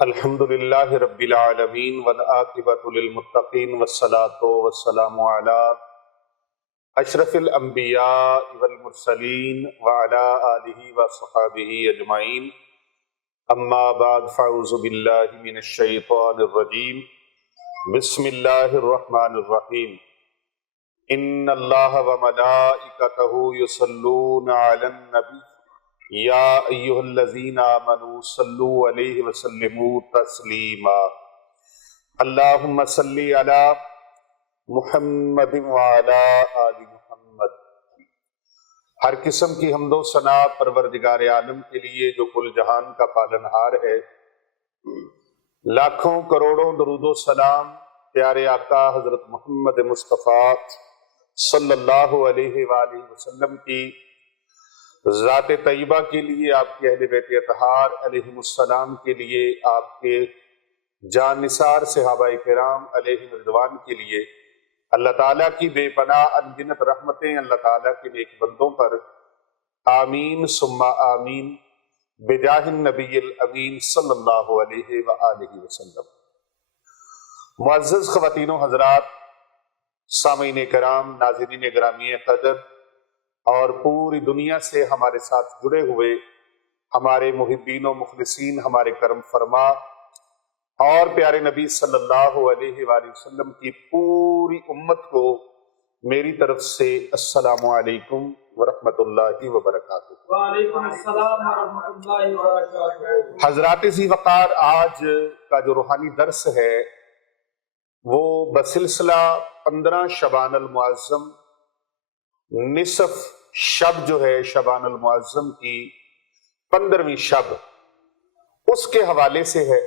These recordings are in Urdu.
الحمدللہ رب العالمین والعاقبۃ للمتقین والصلاة والسلام علی اشرف الانبیاء والمرسلین وعلی آلہ وصحبہ اجمعین اما بعد فاعوذ باللہ من الشیطان الرجیم بسم اللہ الرحمن الرحیم ان اللہ وملائکتہ یصلون علی النبی یا ایہا الذین آمنوا صلوا علیہ وسلموا تسلیما اللہم صلی علی محمد وعلی آل محمد۔ ہر قسم کی حمد و ثنا پروردگار عالم کے لیے جو کل جہان کا پالنہار ہے۔ لاکھوں کروڑوں درود و سلام پیارے آقا حضرت محمد مصطفیٰ صلی اللہ علیہ وآلہ وسلم کی ذات طیبہ کے لیے، آپ کے اہل بیت اطہار علیہم السلام کے لیے، آپ کے جان نثار صحابہ کرام علیہم رضوان کے لیے، اللہ تعالیٰ کی بے پناہ انگنت رحمتیں اللہ تعالیٰ کے نیک بندوں پر آمین ثم آمین بجاہ النبی الامین صلی اللہ علیہ وآلہ وسلم۔ معزز خواتین و حضرات، سامعین کرام، ناظرین گرامی قدر اور پوری دنیا سے ہمارے ساتھ جڑے ہوئے ہمارے محبین و مخلصین، ہمارے کرم فرما اور پیارے نبی صلی اللہ علیہ وآلہ وسلم کی پوری امت کو میری طرف سے السلام علیکم ورحمۃ اللہ وبرکاتہ۔ وعلیکم السلام ورحمۃ اللہ وبرکاتہ۔ حضرات ذی وقار، آج کا جو روحانی درس ہے وہ بسلسلہ 15 شعبان المعظم، نصف شب جو ہے شعبان المعظم کی 15ویں شب، اس کے حوالے سے ہے،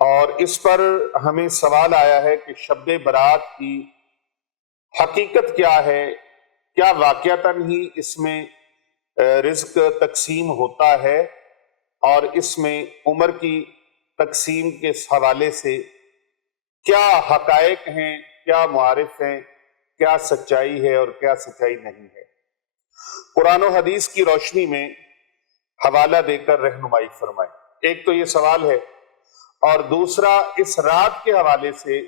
اور اس پر ہمیں سوال آیا ہے کہ شب برات کی حقیقت کیا ہے؟ کیا واقعتاً ہی اس میں رزق تقسیم ہوتا ہے، اور اس میں عمر کی تقسیم کے حوالے سے کیا حقائق ہیں، کیا معارف ہیں، کیا سچائی ہے اور کیا سچائی نہیں ہے؟ قرآن و حدیث کی روشنی میں حوالہ دے کر رہنمائی فرمائیں۔ ایک تو یہ سوال ہے، اور دوسرا اس رات کے حوالے سے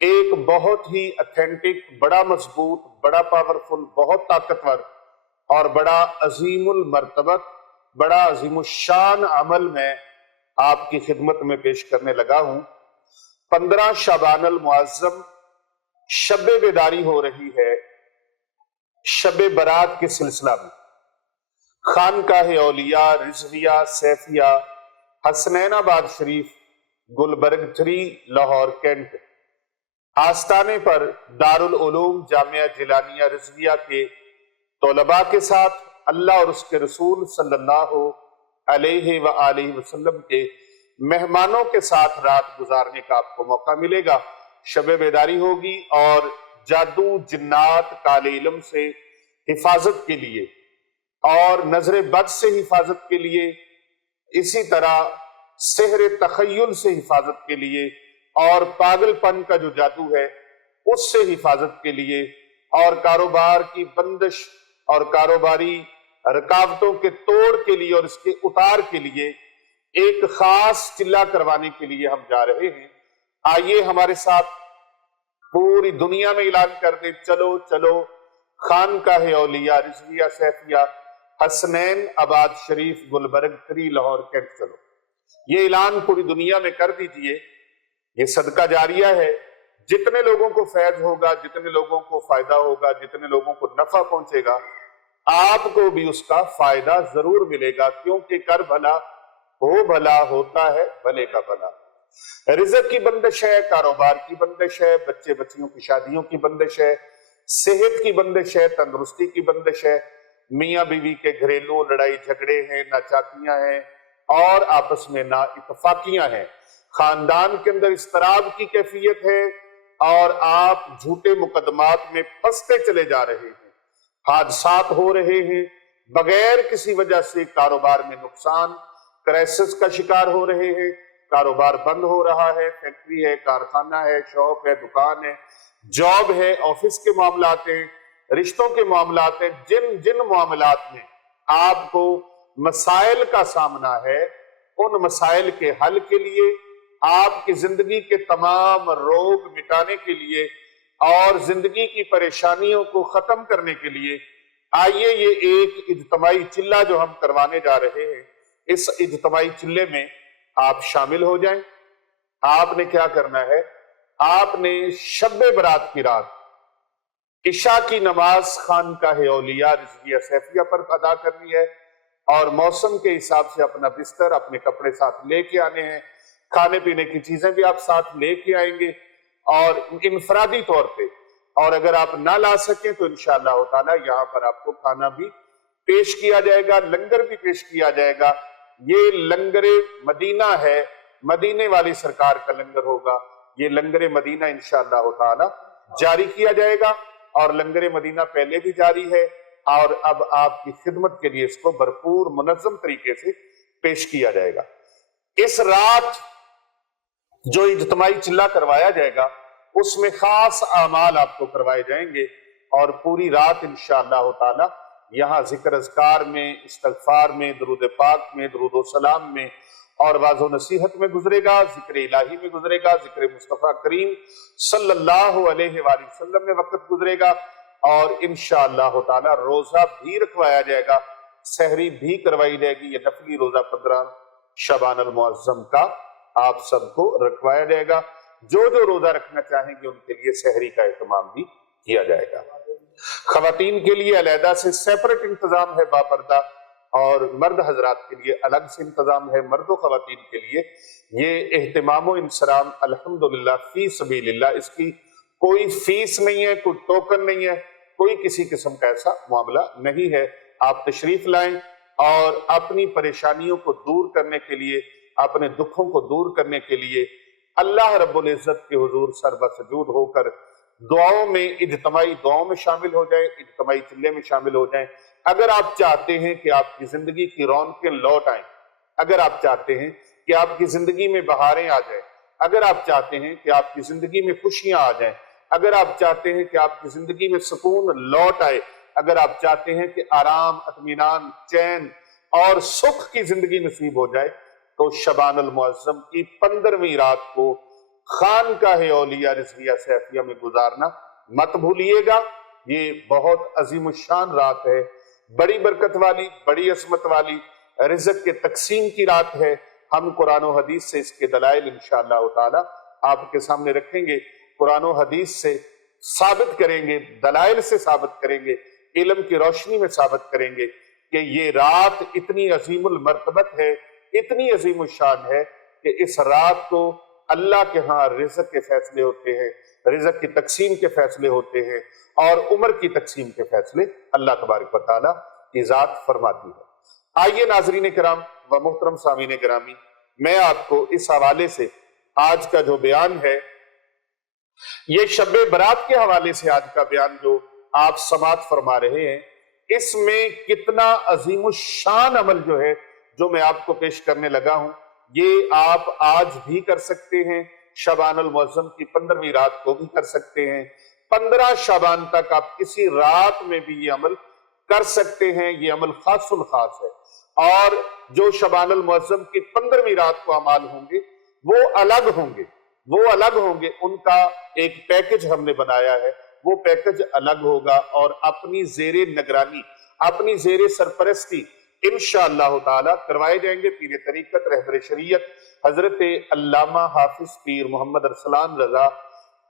ایک بہت ہی اتھینٹک، بڑا مضبوط، بڑا پاورفل، بہت طاقتور اور بڑا عظیم المرتبت، بڑا عظیم الشان عمل میں آپ کی خدمت میں پیش کرنے لگا ہوں۔ 15 شعبان المعظم شب بیداری ہو رہی ہے شب برات کے سلسلہ میں۔ خانقاہ اولیاء رضویہ سیفیہ حسنین آباد شریف گلبرگ 3 لاہور کینٹ، آستانے پر دارالعلوم جامعہ جیلانیہ رضویہ کے طلباء کے ساتھ اللہ اور اس کے رسول صلی اللہ علیہ وآلہ وسلم کے مہمانوں کے ساتھ رات گزارنے کا آپ کو موقع ملے گا۔ شب بیداری ہوگی، اور جادو، جنات، کالے علم سے حفاظت کے لیے اور نظر بد سے حفاظت کے لیے، اسی طرح سحر تخیل سے حفاظت کے لیے، اور پاگل پن کا جو جادو ہے اس سے حفاظت کے لیے، اور کاروبار کی بندش اور کاروباری رکاوٹوں کے توڑ کے لیے اور اس کے اتار کے لیے ایک خاص چلہ کروانے کے لیے ہم جا رہے ہیں۔ آئیے ہمارے ساتھ پوری دنیا میں اعلان کر دیں، چلو چلو خانقاہ اولیاء رضویہ سیفیہ حسنین آباد شریف گلبرگ 3 لاہور کینٹ چلو۔ یہ اعلان پوری دنیا میں کر دیجئے، یہ صدقہ جاریہ ہے۔ جتنے لوگوں کو فیض ہوگا، جتنے لوگوں کو فائدہ ہوگا، جتنے لوگوں کو نفع پہنچے گا، آپ کو بھی اس کا فائدہ ضرور ملے گا، کیونکہ کر بھلا ہو بھلا ہوتا ہے بھلے کا بھلا۔ رزق کی بندش ہے، کاروبار کی بندش ہے، بچے بچیوں کی شادیوں کی بندش ہے، صحت کی بندش ہے، تندرستی کی بندش ہے، میاں بیوی کے گھریلو لڑائی جھگڑے ہیں، ناچاکیاں ہیں اور آپس میں نا اتفاقیاں ہیں، خاندان کے اندر اضطراب کی کیفیت ہے، اور آپ جھوٹے مقدمات میں پھنستے چلے جا رہے ہیں، حادثات ہو رہے ہیں، بغیر کسی وجہ سے کاروبار میں نقصان، کرائسس کا شکار ہو رہے ہیں، کاروبار بند ہو رہا ہے، فیکٹری ہے، کارخانہ ہے، شاپ ہے، دکان ہے، جاب ہے، آفس کے معاملات ہیں، رشتوں کے معاملات ہیں، جن معاملات میں آپ کو مسائل کا سامنا ہے، ان مسائل کے حل کے لیے، آپ کی زندگی کے تمام روگ مٹانے کے لیے اور زندگی کی پریشانیوں کو ختم کرنے کے لیے آئیے یہ ایک اجتماعی چلہ جو ہم کروانے جا رہے ہیں، اس اجتماعی چلے میں آپ شامل ہو جائیں۔ آپ نے کیا کرنا ہے؟ آپ نے شب برات کی رات عشاء کی نماز خانقاہ اولیاء رضویہ سیفیہ پر ادا کرنی ہے، اور موسم کے حساب سے اپنا بستر، اپنے کپڑے ساتھ لے کے آنے ہیں، کھانے پینے کی چیزیں بھی آپ ساتھ لے کے آئیں گے، اور انفرادی طور پہ، اور اگر آپ نہ لا سکیں تو انشاءاللہ تعالی یہاں پر آپ کو کھانا بھی پیش کیا جائے گا، لنگر بھی پیش کیا جائے گا۔ یہ لنگر مدینہ ہے، مدینے والی سرکار کا لنگر ہوگا۔ یہ لنگر مدینہ انشاءاللہ تعالی جاری کیا جائے گا، اور لنگر مدینہ پہلے بھی جاری ہے، اور اب آپ کی خدمت کے لیے اس کو بھرپور منظم طریقے سے پیش کیا جائے گا۔ اس رات جو اجتماعی چلہ کروایا جائے گا اس میں خاص اعمال آپ کو کروائے جائیں گے، اور پوری رات انشاءاللہ تعالی یہاں ذکر اذکار میں، استغفار میں، درود پاک میں، درود و سلام میں اور واعظ و نصیحت میں گزرے گا، ذکر الہی میں گزرے گا، ذکر مصطفیٰ کریم صلی اللہ علیہ وآلہ وسلم میں وقت گزرے گا، اور انشاءاللہ تعالی روزہ بھی رکھوایا جائے گا، سحری بھی کروائی جائے گی۔ یہ نفلی روزہ 15 شعبان المعظم کا آپ سب کو رکھوایا جائے گا۔ جو روزہ رکھنا چاہیں گے ان کے لیے سحری کا اہتمام بھی کیا جائے گا۔ خواتین کے لیے علیحدہ سے سیپریٹ انتظام ہے باپردہ، اور مرد حضرات کے لیے الگ سے انتظام ہے، مرد و خواتین کے لیے۔ یہ اہتمام و انصرام الحمدللہ فی سبیل اللہ، اس کی کوئی فیس نہیں ہے، کوئی ٹوکن نہیں ہے، کوئی کسی قسم کا ایسا معاملہ نہیں ہے۔ آپ تشریف لائیں اور اپنی پریشانیوں کو دور کرنے کے لیے، اپنے دکھوں کو دور کرنے کے لیے اللہ رب العزت کے حضور سر بسجود ہو کر دعاؤں میں، اجتماعی دعاؤں میں شامل ہو جائیں، اجتماعی چلے میں شامل ہو جائیں۔ اگر آپ چاہتے ہیں کہ آپ کی زندگی کی رونقیں لوٹ آئیں، اگر آپ چاہتے ہیں کہ آپ کی زندگی میں بہاریں آ جائیں، اگر آپ چاہتے ہیں کہ آپ کی زندگی میں خوشیاں آ جائیں، اگر آپ چاہتے ہیں کہ آپ کی زندگی میں سکون لوٹ آئے، اگر آپ چاہتے ہیں کہ آرام، اطمینان، چین اور سکھ کی زندگی نصیب ہو جائے، تو شبان المعظم کی 15ویں رات کو خانقاہ اولیاء رضویہ سیفیہ میں گزارنا مت بھولیے گا۔ یہ بہت عظیم الشان رات ہے، بڑی برکت والی، بڑی عظمت والی، رزق کے تقسیم کی رات ہے۔ ہم قرآن و حدیث سے اس کے دلائل انشاءاللہ تعالی آپ کے سامنے رکھیں گے، قرآن و حدیث سے ثابت کریں گے، دلائل سے ثابت کریں گے، علم کی روشنی میں ثابت کریں گے کہ یہ رات اتنی عظیم المرتبت ہے، اتنی عظیم الشان ہے کہ اس رات کو اللہ کے ہاں رزق کے فیصلے ہوتے ہیں، رزق کی تقسیم کے فیصلے ہوتے ہیں، اور عمر کی تقسیم کے فیصلے اللہ تبارک و تعالیٰ کی ذات فرماتی ہے۔ آئیے ناظرین کرام و محترم سامعین گرامی، میں آپ کو اس حوالے سے آج کا جو بیان ہے، یہ شب برات کے حوالے سے آج کا بیان جو آپ سماعت فرما رہے ہیں، اس میں کتنا عظیم الشان عمل جو ہے جو میں آپ کو پیش کرنے لگا ہوں، یہ آپ آج بھی کر سکتے ہیں، شعبان المعظم کی 15ویں رات کو بھی کر سکتے ہیں، 15 شعبان تک آپ کسی رات میں بھی یہ عمل کر سکتے ہیں۔ یہ عمل خاص الخاص ہے، اور جو شعبان المعظم کی 15ویں رات کو اعمال ہوں گے وہ الگ ہوں گے، ان کا ایک پیکج ہم نے بنایا ہے، وہ پیکج الگ ہوگا، اور اپنی زیر نگرانی، اپنی زیر سرپرستی انشاءاللہ تعالی کروائے جائیں گے پیر طریقت رہبر شریعت حضرت علامہ حافظ پیر محمد ارسلان رضا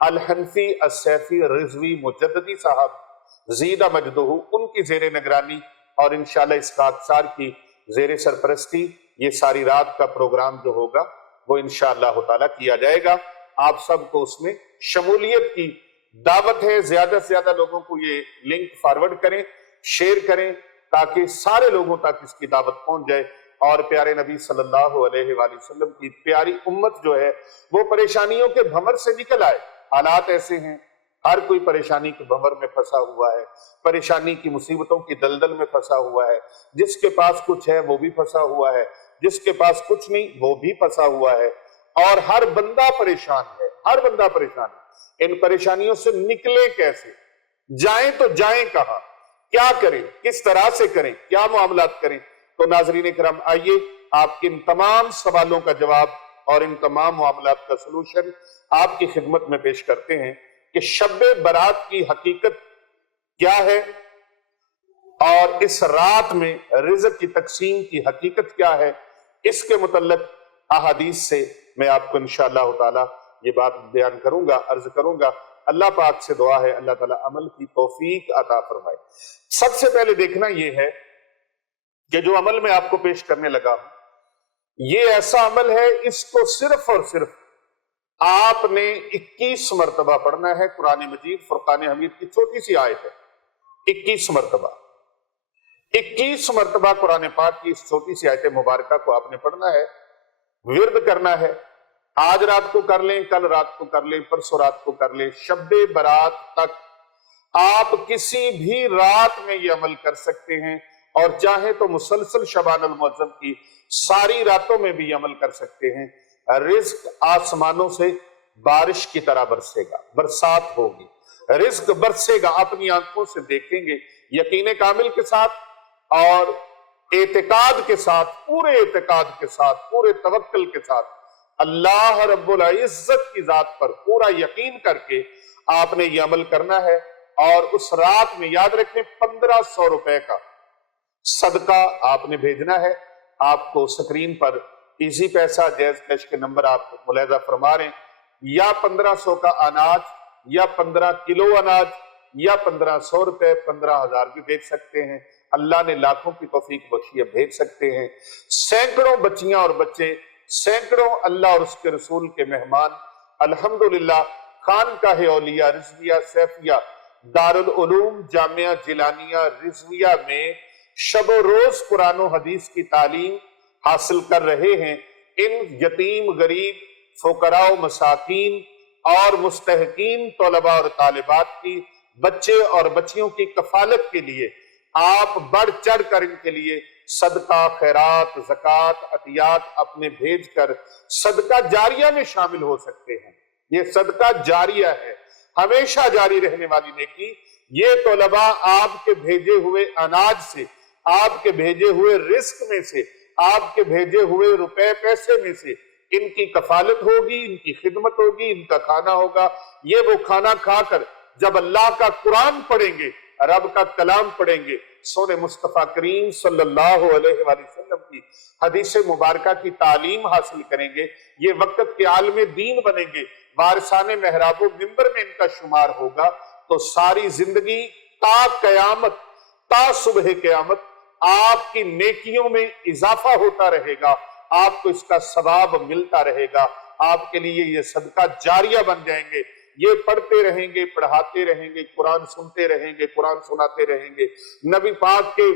الحنفی السیفی رضوی مجددی صاحب زیدہ مجدہ، ان کی زیر نگرانی اور انشاءاللہ اس خاکسار کی زیر سرپرستی یہ ساری رات کا پروگرام جو ہوگا وہ انشاءاللہ تعالی کیا جائے گا۔ آپ سب کو اس میں شمولیت کی دعوت ہے، زیادہ سے زیادہ لوگوں کو یہ لنک فارورڈ کریں، شیئر کریں، تاکہ سارے لوگوں تک اس کی دعوت پہنچ جائے، اور پیارے نبی صلی اللہ علیہ وآلہ وسلم کی پیاری امت جو ہے وہ پریشانیوں کے بھنور سے نکل آئے۔ حالات ایسے ہیں، ہر کوئی پریشانی کے بھنور میں پھنسا ہوا ہے، پریشانی کی مصیبتوں کی دلدل میں پھنسا ہوا ہے، جس کے پاس کچھ ہے وہ بھی پھنسا ہوا ہے، جس کے پاس کچھ نہیں وہ بھی پھنسا ہوا ہے، اور ہر بندہ پریشان ہے، ہر بندہ پریشان ہے۔ ان پریشانیوں سے نکلیں کیسے؟ جائیں تو جائیں کہاں؟ کیا کریں؟ کس طرح سے کریں؟ کیا معاملات کریں؟ تو ناظرین کرام آئیے آپ کے ان تمام سوالوں کا جواب اور ان تمام معاملات کا سلوشن آپ کی خدمت میں پیش کرتے ہیں کہ شب برات کی حقیقت کیا ہے اور اس رات میں رزق کی تقسیم کی حقیقت کیا ہے، اس کے متعلق احادیث سے میں آپ کو انشاءاللہ تعالی یہ بات بیان کروں گا، عرض کروں گا۔ اللہ پاک سے دعا ہے اللہ تعالیٰ عمل کی توفیق عطا فرمائے۔ سب سے پہلے دیکھنا یہ ہے کہ جو عمل میں آپ کو پیش کرنے لگا ہوں، یہ ایسا عمل ہے، اس کو صرف اور صرف آپ نے 21 مرتبہ پڑھنا ہے۔ قرآن مجید فرقان حمید کی چھوٹی سی آیت ہے، 21 مرتبہ 21 مرتبہ قرآن پاک کی اس چھوٹی سی آیت مبارکہ کو آپ نے پڑھنا ہے، ورد کرنا ہے۔ آج رات کو کر لیں، کل رات کو کر لیں، پرسوں رات کو کر لیں، شب برات تک آپ کسی بھی رات میں یہ عمل کر سکتے ہیں، اور چاہیں تو مسلسل شبان المعظم کی ساری راتوں میں بھی عمل کر سکتے ہیں۔ رزق آسمانوں سے بارش کی طرح برسے گا، برسات ہوگی، رزق برسے گا، اپنی آنکھوں سے دیکھیں گے، یقین کامل کے ساتھ اور اعتقاد کے ساتھ، پورے اعتقاد کے ساتھ، پورے توکل کے ساتھ، اللہ رب العزت کی ذات پر پورا یقین کر کے آپ نے یہ عمل کرنا ہے۔ اور اس رات میں یاد رکھیں 1500 روپے کا صدقہ آپ نے بھیجنا ہے۔ آپ کو سکرین پر ایزی پیسہ جیز کیش کے نمبر آپ ملاحظہ فرما رہے ہیں، یا 1500 کا اناج، یا 15 کلو اناج، یا 1500 روپے، 15,000 بھی بھیج سکتے ہیں۔ اللہ نے لاکھوں کی توفیق بخشی ہے، بھیج سکتے ہیں۔ سینکڑوں بچیاں اور بچے، سینکڑوں اللہ اور اس کے رسول کے مہمان الحمدللہ خانقاہ اولیاء رضویہ سیفیہ دارالعلوم جامعہ جیلانیہ رضویہ میں شب و روز قرآن و حدیث کی تعلیم حاصل کر رہے ہیں۔ ان یتیم، غریب، فقراء و مساکین اور مستحقین طلباء اور طالبات کی، بچے اور بچیوں کی کفالت کے لیے آپ بڑھ چڑھ کر ان کے لیے صدقہ، خیرات، زکوٰۃ، عطیات اپنے بھیج کر صدقہ جاریہ میں شامل ہو سکتے ہیں۔ یہ صدقہ جاریہ ہے، ہمیشہ جاری رہنے والی نیکی۔ یہ طلباء آپ کے بھیجے ہوئے اناج سے، آپ کے بھیجے ہوئے رزق میں سے، آپ کے بھیجے ہوئے روپے پیسے میں سے ان کی کفالت ہوگی، ان کی خدمت ہوگی، ان کا کھانا ہوگا۔ یہ وہ کھانا کھا کر جب اللہ کا قرآن پڑھیں گے، رب کا کلام پڑھیں گے، سونے مصطفیٰ کریم صلی اللہ علیہ وآلہ وسلم کی حدیث مبارکہ کی تعلیم حاصل کریں گے، یہ وقت کے عالم دین بنیں گے، وارثان محراب و منبر میں ان کا شمار ہوگا، تو ساری زندگی تا قیامت، تا صبح قیامت آپ کی نیکیوں میں اضافہ ہوتا رہے گا، آپ کو اس کا ثواب ملتا رہے گا، آپ کے لیے یہ صدقہ جاریہ بن جائیں گے۔ یہ پڑھتے رہیں گے، پڑھاتے رہیں گے، قرآن سنتے رہیں گے، قرآن سناتے رہیں گے، نبی پاک کے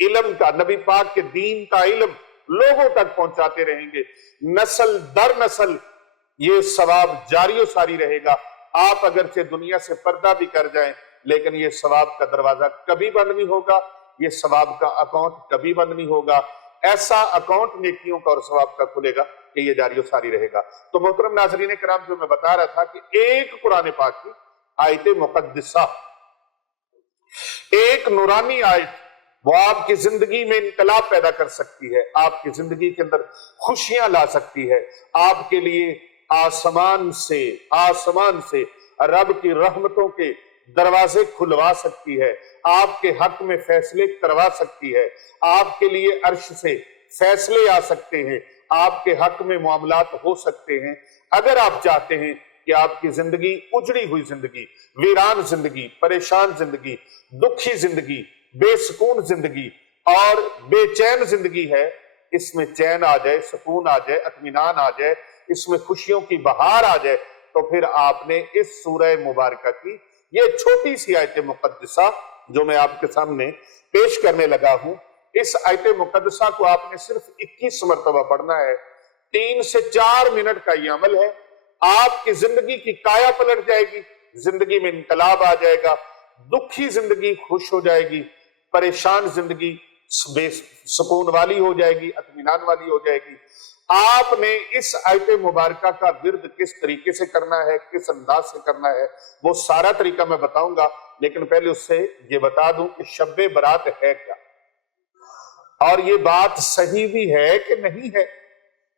علم کا، نبی پاک کے دین کا علم لوگوں تک پہنچاتے رہیں گے، نسل در نسل یہ ثواب جاری و ساری رہے گا۔ آپ اگرچہ دنیا سے پردہ بھی کر جائیں، لیکن یہ ثواب کا دروازہ کبھی بند نہیں ہوگا، یہ ثواب کا اکاؤنٹ کبھی بند نہیں ہوگا۔ ایسا اکاؤنٹ نیکیوں کا اور ثواب کا کھلے گا کہ یہ جاری و ساری رہے گا۔ تو محترم ناظرین کرام، جو میں بتا رہا تھا کہ ایک قرآن پاک کی آیت مقدسہ، ایک نورانی آیت، وہ آپ کی زندگی میں انقلاب پیدا کر سکتی ہے، آپ کی زندگی کے اندر خوشیاں لا سکتی ہے، آپ کے لیے آسمان سے رب کی رحمتوں کے دروازے کھلوا سکتی ہے، آپ کے حق میں فیصلے کروا سکتی ہے، آپ کے لیے عرش سے فیصلے آ سکتے ہیں، آپ کے حق میں معاملات ہو سکتے ہیں۔ اگر آپ چاہتے ہیں کہ آپ کی زندگی اجڑی ہوئی زندگی، ویران زندگی، پریشان زندگی، دکھی زندگی، بے سکون زندگی اور بے چین زندگی ہے، اس میں چین آ جائے، سکون آ جائے، اطمینان آ جائے، اس میں خوشیوں کی بہار آ جائے، تو پھر آپ نے اس سورہ مبارکہ کی یہ چھوٹی سی آیت مقدسہ جو میں آپ کے سامنے پیش کرنے لگا ہوں، اس آیت مقدسہ کو آپ نے صرف 21 مرتبہ پڑھنا ہے۔ 3 سے 4 منٹ کا یہ عمل ہے، آپ کی زندگی کی کایا پلٹ جائے گی، زندگی میں انقلاب آ جائے گا، دکھی زندگی خوش ہو جائے گی، پریشان زندگی بے سکون والی ہو جائے گی، اطمینان والی ہو جائے گی۔ آپ نے اس آیت مبارکہ کا ورد کس طریقے سے کرنا ہے، کس انداز سے کرنا ہے، وہ سارا طریقہ میں بتاؤں گا، لیکن پہلے اس سے یہ بتا دوں کہ شب برات ہے کیا۔ اور یہ بات صحیح بھی ہے کہ نہیں ہے،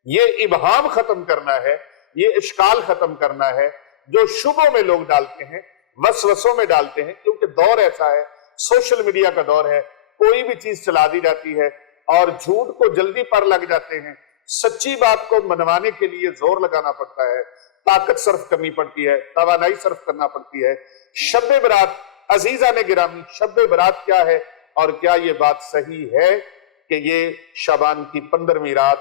یہ ابہام ختم کرنا ہے، یہ اشکال ختم کرنا ہے جو شبہوں میں لوگ ڈالتے ہیں، وسوسوں میں ڈالتے ہیں، کیونکہ دور ایسا ہے، سوشل میڈیا کا دور ہے، کوئی بھی چیز چلا دی جاتی ہے اور جھوٹ کو جلدی پر لگ جاتے ہیں، سچی بات کو منوانے کے لیے زور لگانا پڑتا ہے، طاقت صرف کرنی پڑتی ہے، توانائی صرف کرنا پڑتی ہے۔ شب برات، عزیزان گرامی، شب برات کیا ہے اور کیا یہ بات صحیح ہے کہ یہ شعبان کی 15ویں رات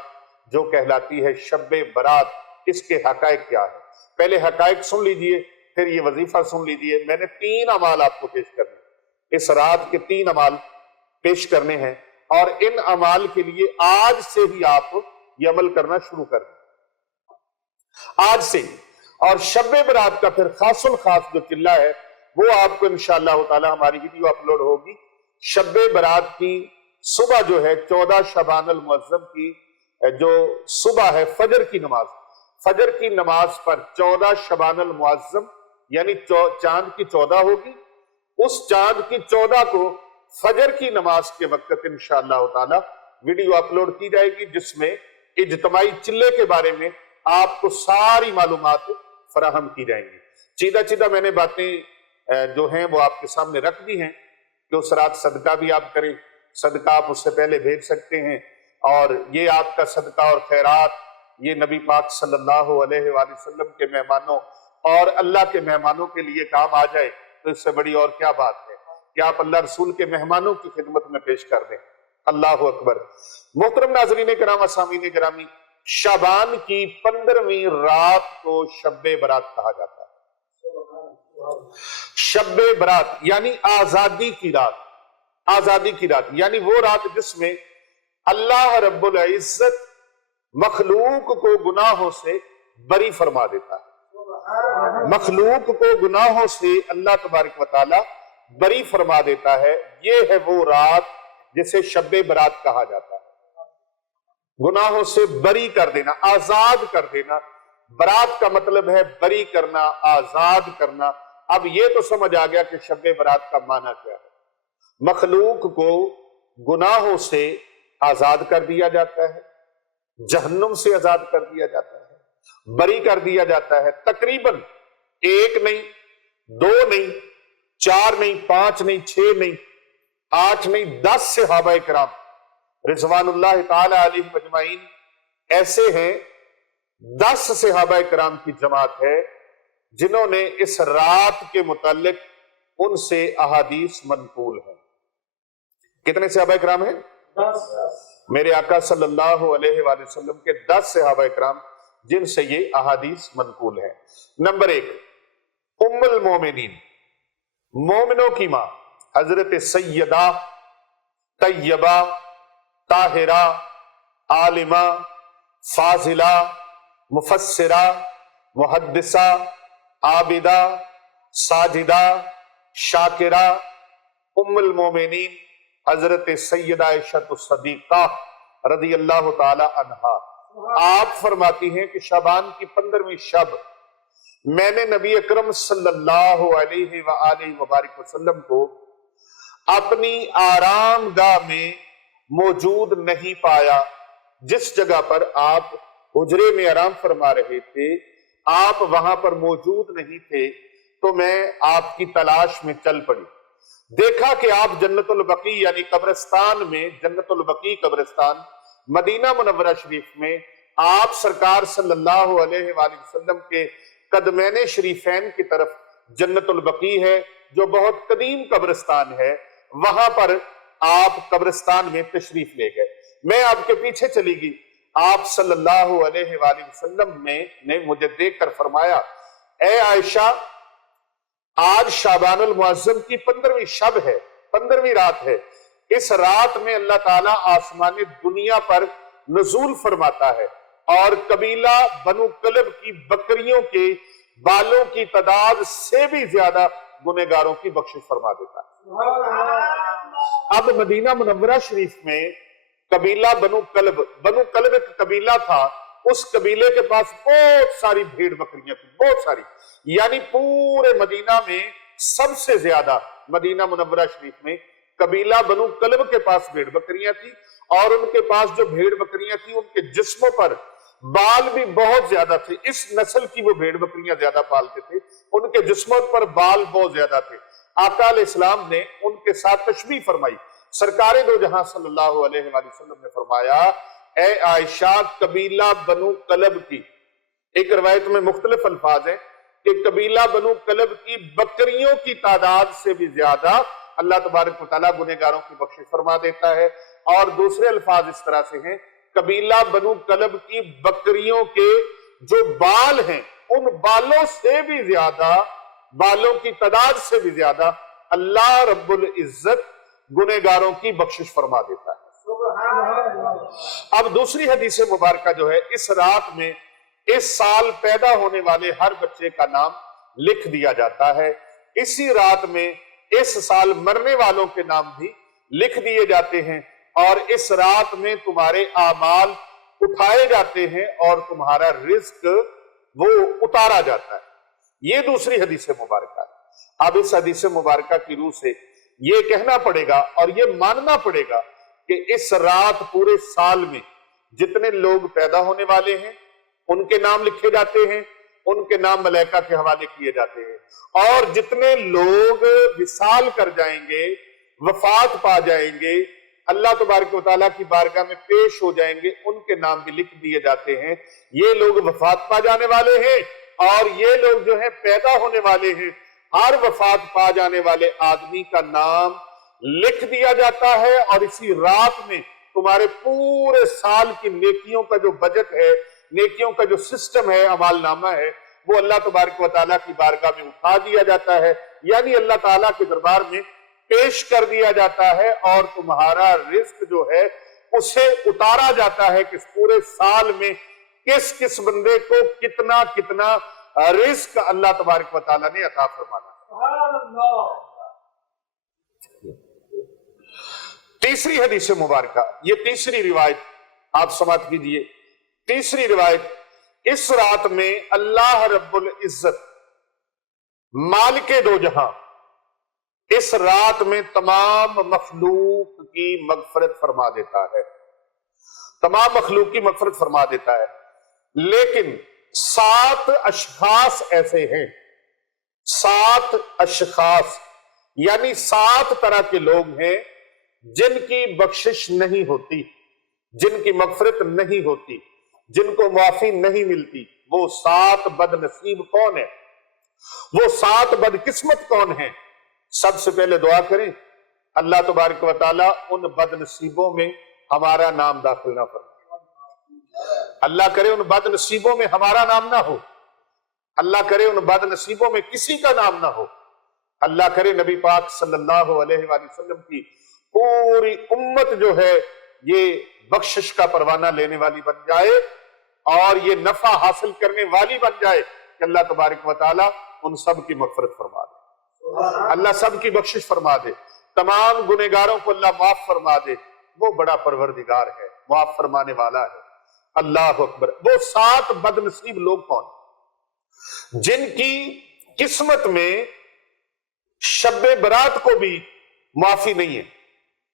جو کہلاتی ہے شب برات، اس کے حقائق کیا ہے؟ پہلے حقائق سن لیجئے، پھر یہ وظیفہ سن لیجئے۔ میں نے 3 اعمال آپ کو پیش کرنے، اس رات کے 3 اعمال پیش کرنے ہیں، اور ان اعمال کے لیے آج سے ہی آپ یہ عمل کرنا شروع کر دیں، آج سے ہی۔ اور شب برات کا پھر خاص الخاص جو چلہ ہے وہ آپ کو انشاءاللہ تعالی ہماری ویڈیو اپلوڈ ہوگی۔ شب برات کی صبح جو ہے 14 شعبان المعظم کی جو صبح ہے فجر کی نماز، فجر کی نماز پر 14 شعبان المعظم یعنی چاند کی 14 ہوگی، اس چاند کی 14 کو فجر کی نماز کے وقت انشاءاللہ تعالی ویڈیو اپلوڈ کی جائے گی، جس میں اجتماعی چلے کے بارے میں آپ کو ساری معلومات فراہم کی جائیں گی۔ چیدہ میں نے باتیں جو ہیں وہ آپ کے سامنے رکھ دی ہیں کہ اس رات صدقہ بھی آپ کریں، صدقہ آپ اس سے پہلے بھیج سکتے ہیں، اور یہ آپ کا صدقہ اور خیرات یہ نبی پاک صلی اللہ علیہ وآلہ وسلم کے مہمانوں اور اللہ کے مہمانوں کے لیے کام آ جائے تو اس سے بڑی اور کیا بات ہے کہ آپ اللہ رسول کے مہمانوں کی خدمت میں پیش کر دیں۔ اللہ اکبر۔ محترم ناظرین کرام، اسامین گرامی، شعبان کی 15ویں رات کو شب برات کہا جاتا ہے۔ شب برات یعنی آزادی کی رات، آزادی کی رات یعنی وہ رات جس میں اللہ رب العزت مخلوق کو گناہوں سے بری فرما دیتا ہے، مخلوق کو گناہوں سے اللہ تبارک و تعالی بری فرما دیتا ہے۔ یہ ہے وہ رات جسے شب برات کہا جاتا ہے، گناہوں سے بری کر دینا، آزاد کر دینا۔ برات کا مطلب ہے بری کرنا، آزاد کرنا۔ اب یہ تو سمجھ آ گیا کہ شب برات کا معنی کیا ہے۔ مخلوق کو گناہوں سے آزاد کر دیا جاتا ہے، جہنم سے آزاد کر دیا جاتا ہے، بری کر دیا جاتا ہے۔ تقریباً 1 نہیں، 2 نہیں، 4 نہیں، 5 نہیں، 6 نہیں، 8 نہیں، 10 صحابہ کرام رضوان اللہ تعالی علیہم اجمعین ایسے ہیں، 10 صحابہ کرام کی جماعت ہے جنہوں نے اس رات کے متعلق ان سے احادیث منقول ہیں۔ کتنے صحابہ کرام ہیں؟ 10۔ میرے آقا صلی اللہ علیہ وآلہ وسلم کے 10 صحابہ کرام جن سے یہ احادیث منقول ہیں۔ نمبر 1، ام المومنین، مومنوں کی ماں، حضرت سیدہ طیبہ طاہرہ عالمہ فاضلہ مفسرہ محدثہ عابدہ ساجدہ شاکرہ ام المومنین حضرت سیدہ عائشہ الصدیقہ رضی اللہ تعالی عنہا۔ آپ فرماتی ہیں کہ شعبان کی 15ویں شب میں نے نبی اکرم صلی اللہ علیہ وآلہ وبارک وسلم کو اپنی آرام گاہ میں موجود نہیں پایا، جس جگہ پر آپ حجرے میں آرام فرما رہے تھے آپ وہاں پر موجود نہیں تھے، تو میں آپ کی تلاش میں چل پڑی۔ دیکھا کہ آپ جنت البقیع یعنی قبرستان میں، جنت البقیع قبرستان مدینہ منورہ شریف میں آپ سرکار صلی اللہ علیہ وآلہ وسلم کے قدمین شریفین کی طرف جنت البقیع ہے جو بہت قدیم قبرستان ہے، وہاں پر آپ قبرستان میں تشریف لے گئے۔ میں آپ کے پیچھے چلی گئی، آپ صلی اللہ علیہ وآلہ وسلم نے مجھے دیکھ کر فرمایا، اے عائشہ، آج شعبان المعظم کی 15ویں شب ہے، 15ویں رات ہے۔ اس رات میں اللہ تعالیٰ آسمان دنیا پر نزول فرماتا ہے اور قبیلہ بنو کلب کی بکریوں کے بالوں کی تعداد سے بھی زیادہ گنہگاروں کی بخشش فرما دیتا ہے۔ اب مدینہ منورہ شریف میں قبیلہ بنو کلب ایک قبیلہ تھا، اس قبیلے کے پاس بہت ساری بھیڑ بکریاں تھیں، بہت ساری، یعنی پورے مدینہ میں سب سے زیادہ مدینہ منورہ شریف میں قبیلہ بنو کلب کے پاس بھیڑ بکریاں تھی، اور ان کے پاس جو بھیڑ بکریاں تھی ان کے جسموں پر بال بھی بہت زیادہ تھے. اس نسل کی وہ بھیڑ بکریاں زیادہ پالتے تھے، ان کے جسموں پر بال بہت زیادہ تھے. آقا علیہ السلام نے ان کے ساتھ تشبیہ فرمائی. سرکار دو جہاں صلی اللہ علیہ وآلہ وسلم نے فرمایا، اے عائشہ، قبیلہ بنو کلب کی، ایک روایت میں مختلف الفاظ ہیں کہ قبیلہ بنو کلب کی بکریوں کی تعداد سے بھی زیادہ اللہ تبارک و تعالیٰ گنہگاروں کی بخشش فرما دیتا ہے. اور دوسرے الفاظ اس طرح سے ہیں، قبیلہ بنو کلب کی بکریوں کے جو بال ہیں ان بالوں سے بھی زیادہ، بالوں کی تعداد سے بھی زیادہ اللہ رب العزت گنہگاروں کی بخشش فرما دیتا ہے. اب دوسری حدیث مبارکہ جو ہے، اس رات میں اس سال پیدا ہونے والے ہر بچے کا نام لکھ دیا جاتا ہے. اسی رات میں اس سال مرنے والوں کے نام بھی لکھ دیے جاتے ہیں، اور اس رات میں تمہارے اعمال اٹھائے جاتے ہیں اور تمہارا رزق وہ اتارا جاتا ہے. یہ دوسری حدیث مبارکہ ہے. اب اس حدیث مبارکہ کی روح سے یہ کہنا پڑے گا اور یہ ماننا پڑے گا کہ اس رات پورے سال میں جتنے لوگ پیدا ہونے والے ہیں ان کے نام لکھے جاتے ہیں، ان کے نام ملائکہ کے حوالے کیے جاتے ہیں، اور جتنے لوگ وصال کر جائیں گے، وفات پا جائیں گے، اللہ تبارک و تعالیٰ کی بارگاہ میں پیش ہو جائیں گے، ان کے نام بھی لکھ دیے جاتے ہیں. یہ لوگ وفات پا جانے والے ہیں اور یہ لوگ جو ہیں پیدا ہونے والے ہیں. ہر وفات پا جانے والے آدمی کا نام لکھ دیا جاتا ہے، اور اسی رات میں تمہارے پورے سال کی نیکیوں کا جو بجٹ ہے، نیکیوں کا جو سسٹم ہے، اعمال نامہ ہے، وہ اللہ تبارک و تعالیٰ کی بارگاہ میں اٹھا دیا جاتا ہے، یعنی اللہ تعالیٰ کے دربار میں پیش کر دیا جاتا ہے، اور تمہارا رزق جو ہے اسے اتارا جاتا ہے کہ پورے سال میں کس کس بندے کو کتنا کتنا رزق اللہ تبارک و تعالیٰ نے عطا فرمانا. سبحان اللہ. تیسری حدیث مبارکہ، یہ تیسری روایت آپ سماعت کیجئے. تیسری روایت، اس رات میں اللہ رب العزت مالک دو جہاں اس رات میں تمام مخلوق کی مغفرت فرما دیتا ہے، تمام مخلوق کی مغفرت فرما دیتا ہے. لیکن 7 اشخاص ایسے ہیں، 7 اشخاص یعنی 7 طرح کے لوگ ہیں جن کی بخشش نہیں ہوتی، جن کی مغفرت نہیں ہوتی، جن کو معافی نہیں ملتی. وہ 7 بد نصیب کون ہیں؟ وہ 7 بدقسمت کون ہیں؟ سب سے پہلے دعا کریں اللہ تبارک و تعالیٰ ان بد نصیبوں میں ہمارا نام داخل نہ فرمائے. اللہ کرے ان بد نصیبوں میں ہمارا نام نہ ہو. اللہ کرے ان بد نصیبوں میں کسی کا نام نہ ہو. اللہ کرے نبی پاک صلی اللہ علیہ وآلہ وسلم کی پوری امت جو ہے یہ بخشش کا پروانہ لینے والی بن جائے اور یہ نفع حاصل کرنے والی بن جائے کہ اللہ تبارک و تعالیٰ ان سب کی مغفرت فرما دے، اللہ سب کی بخشش فرما دے، تمام گنہگاروں کو اللہ معاف فرما دے. وہ بڑا پروردگار ہے، معاف فرمانے والا ہے. اللہ اکبر. وہ 7 بد نصیب لوگ کون ہیں جن کی قسمت میں شب برات کو بھی معافی نہیں ہے،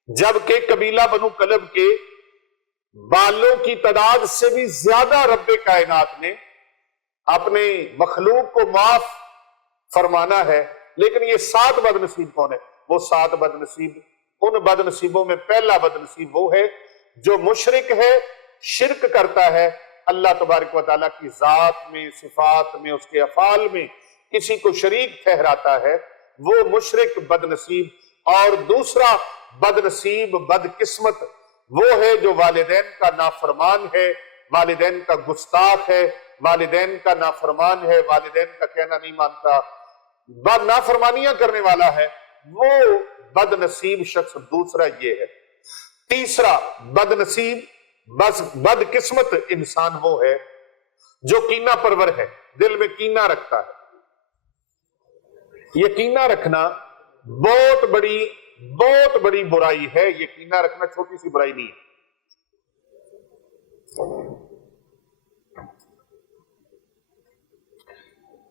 جبکہ قبیلہ بنو کلب کے بالوں کی تعداد سے بھی زیادہ رب کائنات نے اپنے مخلوق کو معاف فرمانا ہے. لیکن یہ 7 بد نصیب کون ہے؟ وہ 7 بد نصیب، ان بد نصیبوں میں پہلا بد نصیب وہ ہے جو مشرک ہے، شرک کرتا ہے، اللہ تبارک و تعالیٰ کی ذات میں، صفات میں، اس کے افعال میں کسی کو شریک ٹھہراتا ہے، وہ مشرک بد نصیب. اور دوسرا بد نصیب، بد قسمت وہ ہے جو والدین کا نافرمان ہے، والدین کا گستاخ ہے، والدین کا نافرمان ہے، والدین کا کہنا نہیں مانتا، نافرمانیاں کرنے والا ہے. وہ بد نصیب شخص دوسرا یہ ہے. تیسرا بد نصیب، بد قسمت انسان وہ ہے جو کینہ پرور ہے، دل میں کینہ رکھتا ہے. یہ کینہ رکھنا بہت بڑی برائی ہے. یہ کینہ رکھنا چھوٹی سی برائی نہیں ہے.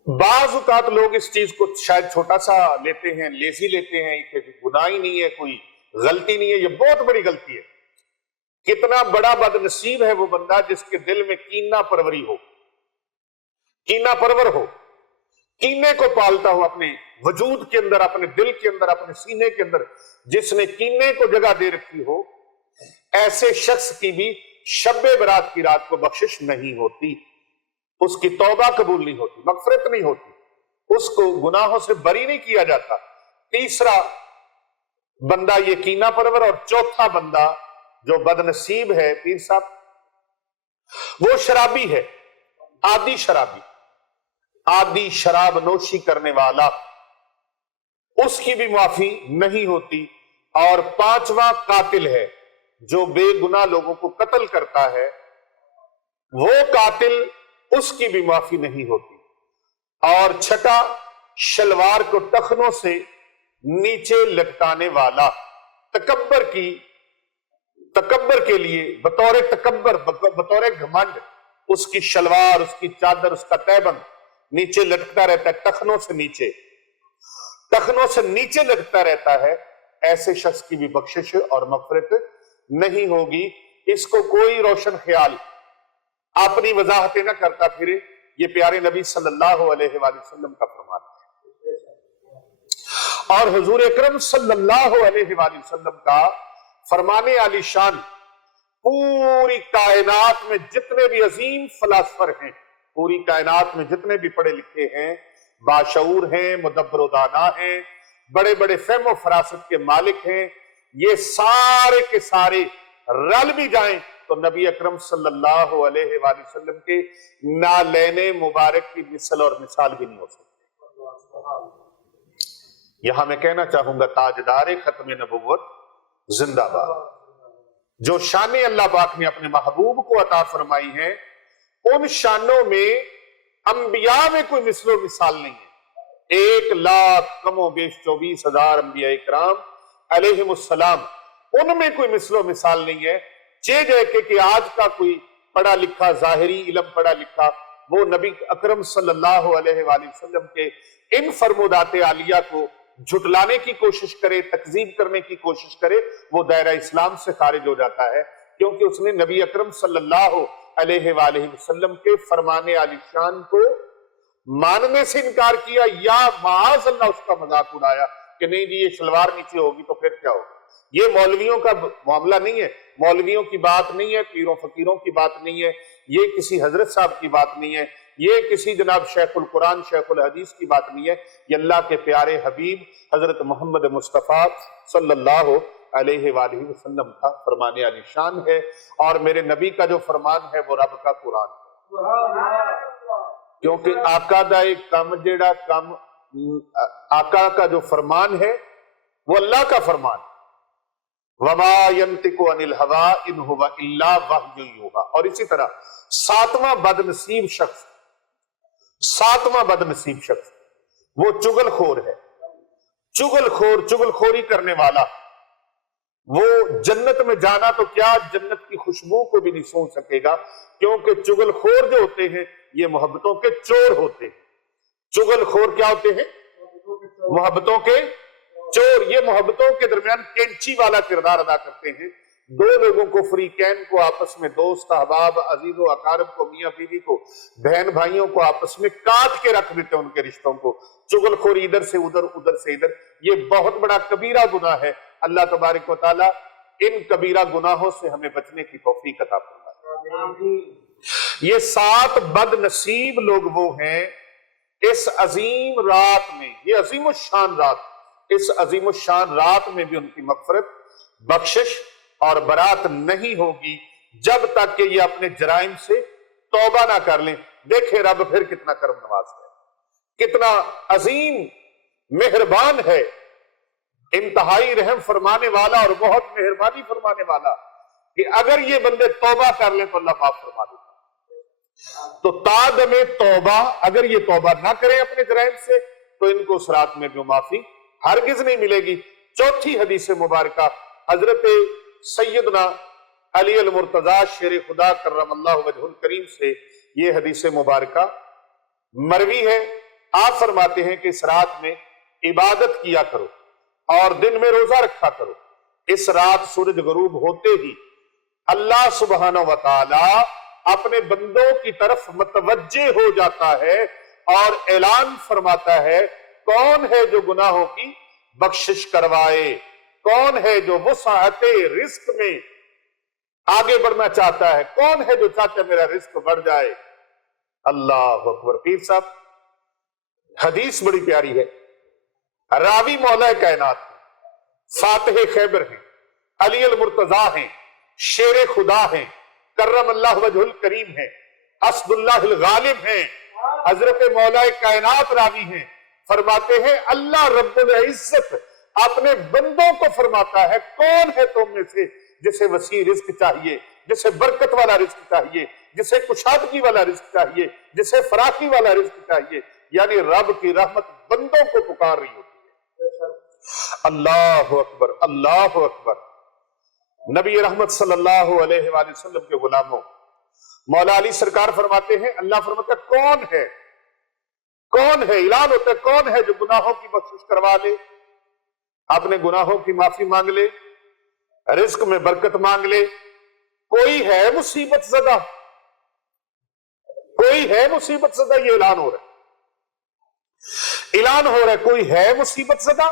بعض اوقات لوگ اس چیز کو شاید چھوٹا سا لیتے ہیں، لیزی لیتے ہیں کہ گناہ ہی نہیں ہے کوئی، غلطی نہیں ہے، یہ بہت بڑی غلطی ہے۔ کتنا بڑا بد نصیب ہے وہ بندہ جس کے دل میں کینہ پروری ہو، کینہ پرور ہو، کینے کو پالتا ہو اپنے وجود کے اندر، اپنے دل کے اندر، اپنے سینے کے اندر، جس نے کینے کو جگہ دے رکھی ہو، ایسے شخص کی بھی شب برات کی رات کو بخشش نہیں ہوتی، اس کی توبہ قبول نہیں ہوتی، مغفرت نہیں ہوتی، اس کو گناہوں سے بری نہیں کیا جاتا۔ تیسرا بندہ یہ کینہ پرور، اور چوتھا بندہ جو بد نصیب ہے پیر صاحب، وہ شرابی ہے، عادی شرابی، عادی شراب نوشی کرنے والا، اس کی بھی معافی نہیں ہوتی۔ اور پانچواں قاتل ہے، جو بے گناہ لوگوں کو قتل کرتا ہے، وہ قاتل، اس کی بھی معافی نہیں ہوتی۔ اور چھٹا، شلوار کو ٹخنوں سے نیچے لٹکانے والا، تکبر کے لیے بطور تکبر، بطور گھمنڈ، اس کی شلوار، اس کی چادر، اس کا تہبند نیچے لٹکتا رہتا ہے، ٹخنوں سے نیچے لٹکتا رہتا ہے، ایسے شخص کی بھی بخشش اور مغفرت نہیں ہوگی۔ اس کو کوئی روشن خیال اپنی وضاحتیں نہ کرتا پھرے، یہ پیارے نبی صلی اللہ علیہ وآلہ وسلم کا فرمان ہے۔ اور حضور اکرم صلی اللہ علیہ وآلہ وسلم کا فرمان عالی شان، پوری کائنات میں جتنے بھی عظیم فلاسفر ہیں، پوری کائنات میں جتنے بھی پڑھے لکھے ہیں، باشعور ہیں، مدبر و دانا ہیں، بڑے بڑے فہم و فراست کے مالک ہیں، یہ سارے کے سارے رل بھی جائیں تو نبی اکرم صلی اللہ علیہ وآلہ وسلم کے نالین مبارک کی مثل اور مثال بھی نہیں ہو سکتی۔ یہاں میں کہنا چاہوں گا، تاجدار ختم نبوت زندہ باد، جو شانیں اللہ پاک نے اپنے محبوب کو عطا فرمائی ہیں، ان شانوں میں انبیاء میں کوئی مثل و مثال نہیں ہے۔ 1,00,000 کم و بیش 24,000 انبیاء اکرام علیہم السلام، ان میں کوئی مثل و مثال نہیں ہے۔ کہ آج کا کوئی پڑھا لکھا ظاہری علم پڑھا لکھا وہ نبی اکرم صلی اللہ علیہ وآلہ وسلم کے ان فرمودات عالیہ کو جھٹلانے کی کوشش کرے، تکذیب کرنے کی کوشش کرے، وہ دائرہ اسلام سے خارج ہو جاتا ہے، کیونکہ اس نے نبی اکرم صلی اللہ علیہ وآلہ وسلم کے فرمان عالی شان کو ماننے سے انکار کیا، یا معاذ اللہ اس کا مذاق اڑایا کہ نہیں جی یہ شلوار نیچے ہوگی تو پھر کیا ہوگا۔ یہ مولویوں کا معاملہ نہیں ہے، مولویوں کی بات نہیں ہے، پیروں فقیروں کی بات نہیں ہے، یہ کسی حضرت صاحب کی بات نہیں ہے، یہ کسی جناب شیخ القرآن شیخ الحدیث کی بات نہیں ہے، یہ اللہ کے پیارے حبیب حضرت محمد مصطفیٰ صلی اللہ علیہ وآلہ وسلم کا فرمان عالی شان ہے۔ اور میرے نبی کا جو فرمان ہے وہ رب کا قرآن ہے، کیونکہ آقا دا ایک کم جیڑا کم، آقا کا جو فرمان ہے وہ اللہ کا فرمان ہے۔ وَمَا يَنْتِقُ عَنِ الْهَوَىٰ إِنْ هُوَ إِلَّا وَحْيٌ يُوحَىٰ۔ اور اسی طرح ساتواں بد نصیب شخص وہ چغل خور ہے، چغل خوری کرنے والا، وہ جنت میں جانا تو کیا جنت کی خوشبو کو بھی نہیں سونگھ سکے گا، کیونکہ چغل خور جو ہوتے ہیں یہ محبتوں کے چور ہوتے ہیں۔ چغل خور کیا ہوتے ہیں؟ محبتوں کے چور، یہ محبتوں کے درمیان کینچی والا کردار ادا کرتے ہیں۔ دو لوگوں کو، فریقین کو، آپس میں دوست احباب عزیز و اقارب کو، میاں بیوی کو، بہن بھائیوں کو آپس میں کاٹ کے رکھ دیتے ہیں ان کے رشتوں کو۔ چغل خوری ادھر سے ادھر، ادھر سے ادھر، یہ بہت بڑا کبیرہ گناہ ہے۔ اللہ تبارک و تعالیٰ ان کبیرہ گناہوں سے ہمیں بچنے کی توفیق عطا فرمائے۔ یہ 7 بد نصیب لوگ وہ ہیں اس عظیم رات میں، یہ عظیم الشان رات، اس عظیم الشان رات میں بھی ان کی مغفرت، بخشش اور برات نہیں ہوگی جب تک کہ یہ اپنے جرائم سے توبہ نہ کر لیں۔ دیکھیں رب پھر کتنا کرم نواز ہے، کتنا عظیم مہربان ہے، انتہائی رحم فرمانے والا اور بہت مہربانی فرمانے والا، کہ اگر یہ بندے توبہ کر لیں تو اللہ معاف فرما دیتا۔ تو تادم توبہ، اگر یہ توبہ نہ کریں اپنے جرائم سے تو ان کو اس رات میں بھی معافی ہرگز نہیں ملے گی۔ چوتھی حدیث مبارکہ حضرت سیدنا علی المرتضیٰ شیر خدا کرم اللہ وجہ الکریم سے یہ حدیث مبارکہ مروی ہے۔ آپ فرماتے ہیں کہ اس رات میں عبادت کیا کرو اور دن میں روزہ رکھا کرو، اس رات سورج غروب ہوتے ہی اللہ سبحانہ و تعالی اپنے بندوں کی طرف متوجہ ہو جاتا ہے اور اعلان فرماتا ہے کون ہے جو گناہوں کی بخشش کروائے، کون ہے جو وسعت رزق میں آگے بڑھنا چاہتا ہے، کون ہے جو چاہتا ہے میرا رزق بڑھ جائے۔ اللہ اکبر۔ پیر صاحب حدیث بڑی پیاری ہے، راوی مولا کائنات ہیں، فاتح خیبر ہیں، علی المرتضیٰ ہیں، شیر خدا ہیں، کرم اللہ وجہ الکریم ہیں، اسد اللہ الغالب ہیں، حضرت مولا کائنات راوی ہیں، فرماتے ہیں اللہ رب العزت اپنے بندوں کو فرماتا ہے کون ہے تم میں سے جسے وسیع رزق چاہیے، جسے برکت والا رزق چاہیے، جسے کشادگی والا رزق چاہیے، جسے فراخی والا رزق چاہیے، یعنی رب کی رحمت بندوں کو پکار رہی ہوتی ہے۔ اللہ اکبر، اللہ اکبر۔ نبی رحمت صلی اللہ علیہ وآلہ وسلم کے غلاموں، مولا علی سرکار فرماتے ہیں اللہ فرماتا ہے کون ہے، کون ہے، اعلان ہوتا ہے کون ہے جو گناہوں کی بخشش کروا لے، اپنے گناہوں کی معافی مانگ لے، رزق میں برکت مانگ لے۔ کوئی ہے مصیبت زدہ، کوئی ہے مصیبت زدہ، یہ اعلان ہو رہا ہے، اعلان ہو رہا ہے کوئی ہے مصیبت زدہ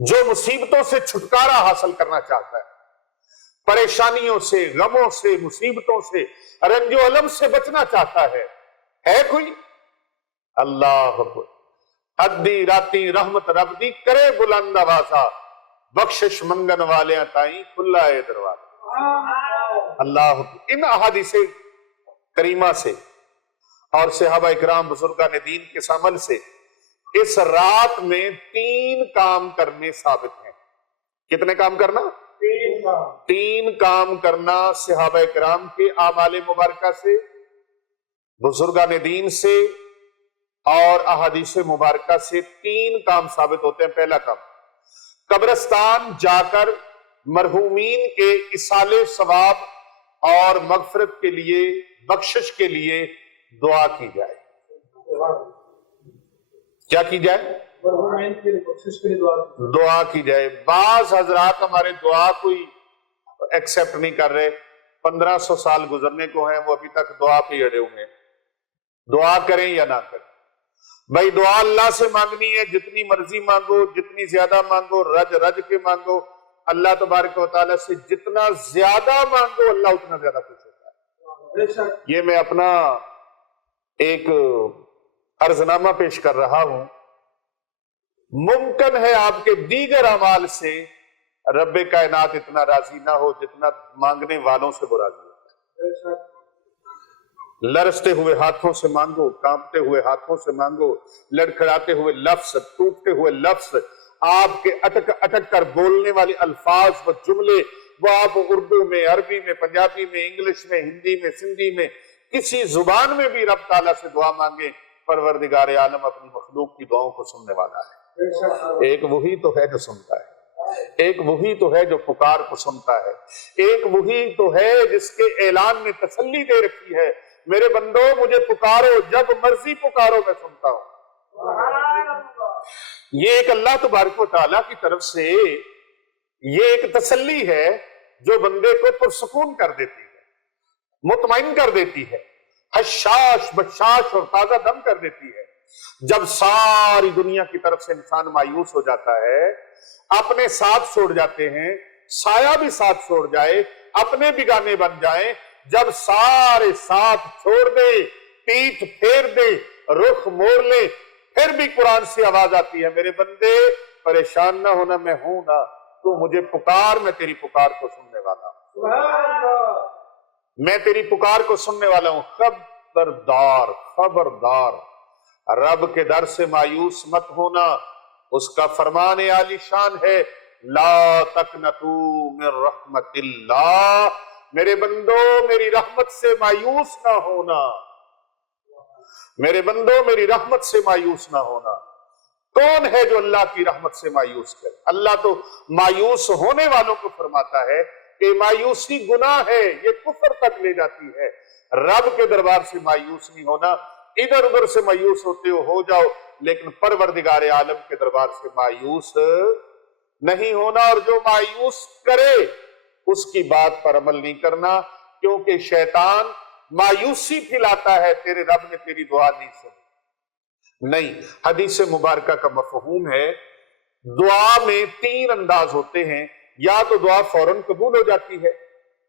جو مصیبتوں سے چھٹکارا حاصل کرنا چاہتا ہے، پریشانیوں سے، غموں سے، مصیبتوں سے، رنج و الم سے بچنا چاہتا ہے کوئی؟ اللہ اکبر۔ ادی راتی رحمت رب دی کرے بلند آوازہ، بخشش منگن والیاں تائیں کھلا ہے دروازہ۔ اللہ اکبر۔ ان احادیث کریمہ سے اور صحابہ اکرام بزرگان دین کے عمل سے اس رات میں 3 کام کرنے ثابت ہیں۔ کتنے کام کرنا؟ 3 کام کرنا صحابہ کرام کے اعمال مبارکہ سے، بزرگان دین سے اور احادیث مبارکہ سے 3 کام ثابت ہوتے ہیں۔ پہلا کام، قبرستان جا کر مرحومین کے ایصال ثواب اور مغفرت کے لیے، بخشش کے لیے دعا کی جائے۔ کیا کی جائے؟ دعا کی جائے۔ بعض حضرات ہمارے دعا کوئی ایکسپٹ نہیں کر رہے، 1500 سال گزرنے کو ہیں، وہ ابھی تک دعا پہ اڑے ہوئے ہیں۔ دعا کریں یا نہ کریں بھائی، دعا اللہ سے مانگنی ہے، جتنی مرضی مانگو، جتنی زیادہ مانگو، رج رج کے مانگو، اللہ تبارک و تعالیٰ سے جتنا زیادہ مانگو اللہ اتنا زیادہ خوش ہوتا ہے۔ یہ میں اپنا ایک عرضنامہ پیش کر رہا ہوں، ممکن ہے آپ کے دیگر اعمال سے رب کائنات اتنا راضی نہ ہو جتنا مانگنے والوں سے وہ راضی ہوتا ہے۔ لرزتے ہوئے ہاتھوں سے مانگو، کانپتے ہوئے ہاتھوں سے مانگو، لڑکھڑاتے ہوئے لفظ، ٹوٹتے ہوئے لفظ، آپ کے اٹک اٹک کر بولنے والے الفاظ و جملے، وہ آپ اردو میں، عربی میں، پنجابی میں، انگلش میں، ہندی میں، سندھی میں، کسی زبان میں بھی رب تعالیٰ سے دعا مانگے، پروردگار عالم اپنی مخلوق کی دعاؤں کو سننے والا ہے۔ ایک وہی تو ہے جو سنتا ہے، ایک وہی تو ہے جو پکار کو سنتا ہے، ایک وہی تو ہے جس کے اعلان میں تسلی دے رکھی ہے، میرے بندو مجھے پکارو، جب مرضی پکارو میں سنتا ہوں۔ یہ ایک اللہ تبارک و تعالیٰ کی طرف سے یہ ایک تسلی ہے جو بندے کو پرسکون کر دیتی ہے، مطمئن کر دیتی ہے، حشاش بشاش اور تازہ دم کر دیتی ہے۔ جب ساری دنیا کی طرف سے انسان مایوس ہو جاتا ہے، اپنے ساتھ چھوڑ جاتے ہیں، سایہ بھی ساتھ چھوڑ جائے، اپنے بگانے بن جائیں، جب سارے ساتھ چھوڑ دے، پیٹھ پھیر دے، رخ موڑ لے، پھر بھی قرآن سے آواز آتی ہے میرے بندے پریشان نہ ہونا، میں ہوں نا، تو مجھے پکار، میں تیری پکار کو سننے والا ہوں، میں تیری پکار کو سننے والا ہوں۔ خبردار خبردار، رب کے در سے مایوس مت ہونا، اس کا فرمان عالی شان ہے، لا تقنطوا من رحمت اللہ، میرے بندو میری رحمت سے مایوس نہ ہونا، میرے بندو میری رحمت سے مایوس نہ ہونا۔ کون ہے جو اللہ کی رحمت سے مایوس کرے؟ اللہ تو مایوس ہونے والوں کو فرماتا ہے کہ مایوسی گناہ ہے، یہ کفر تک لے جاتی ہے۔ رب کے دربار سے مایوس نہیں ہونا، ادھر ادھر سے مایوس ہوتے ہو جاؤ، لیکن پروردگار عالم کے دربار سے مایوس نہیں ہونا، اور جو مایوس کرے اس کی بات پر عمل نہیں کرنا، کیونکہ شیطان مایوسی پھیلاتا ہے، تیرے رب نے تیری دعا نہیں سنی۔ نہیں، حدیث مبارکہ کا مفہوم ہے دعا میں 3 انداز ہوتے ہیں، یا تو دعا فوراً قبول ہو جاتی ہے،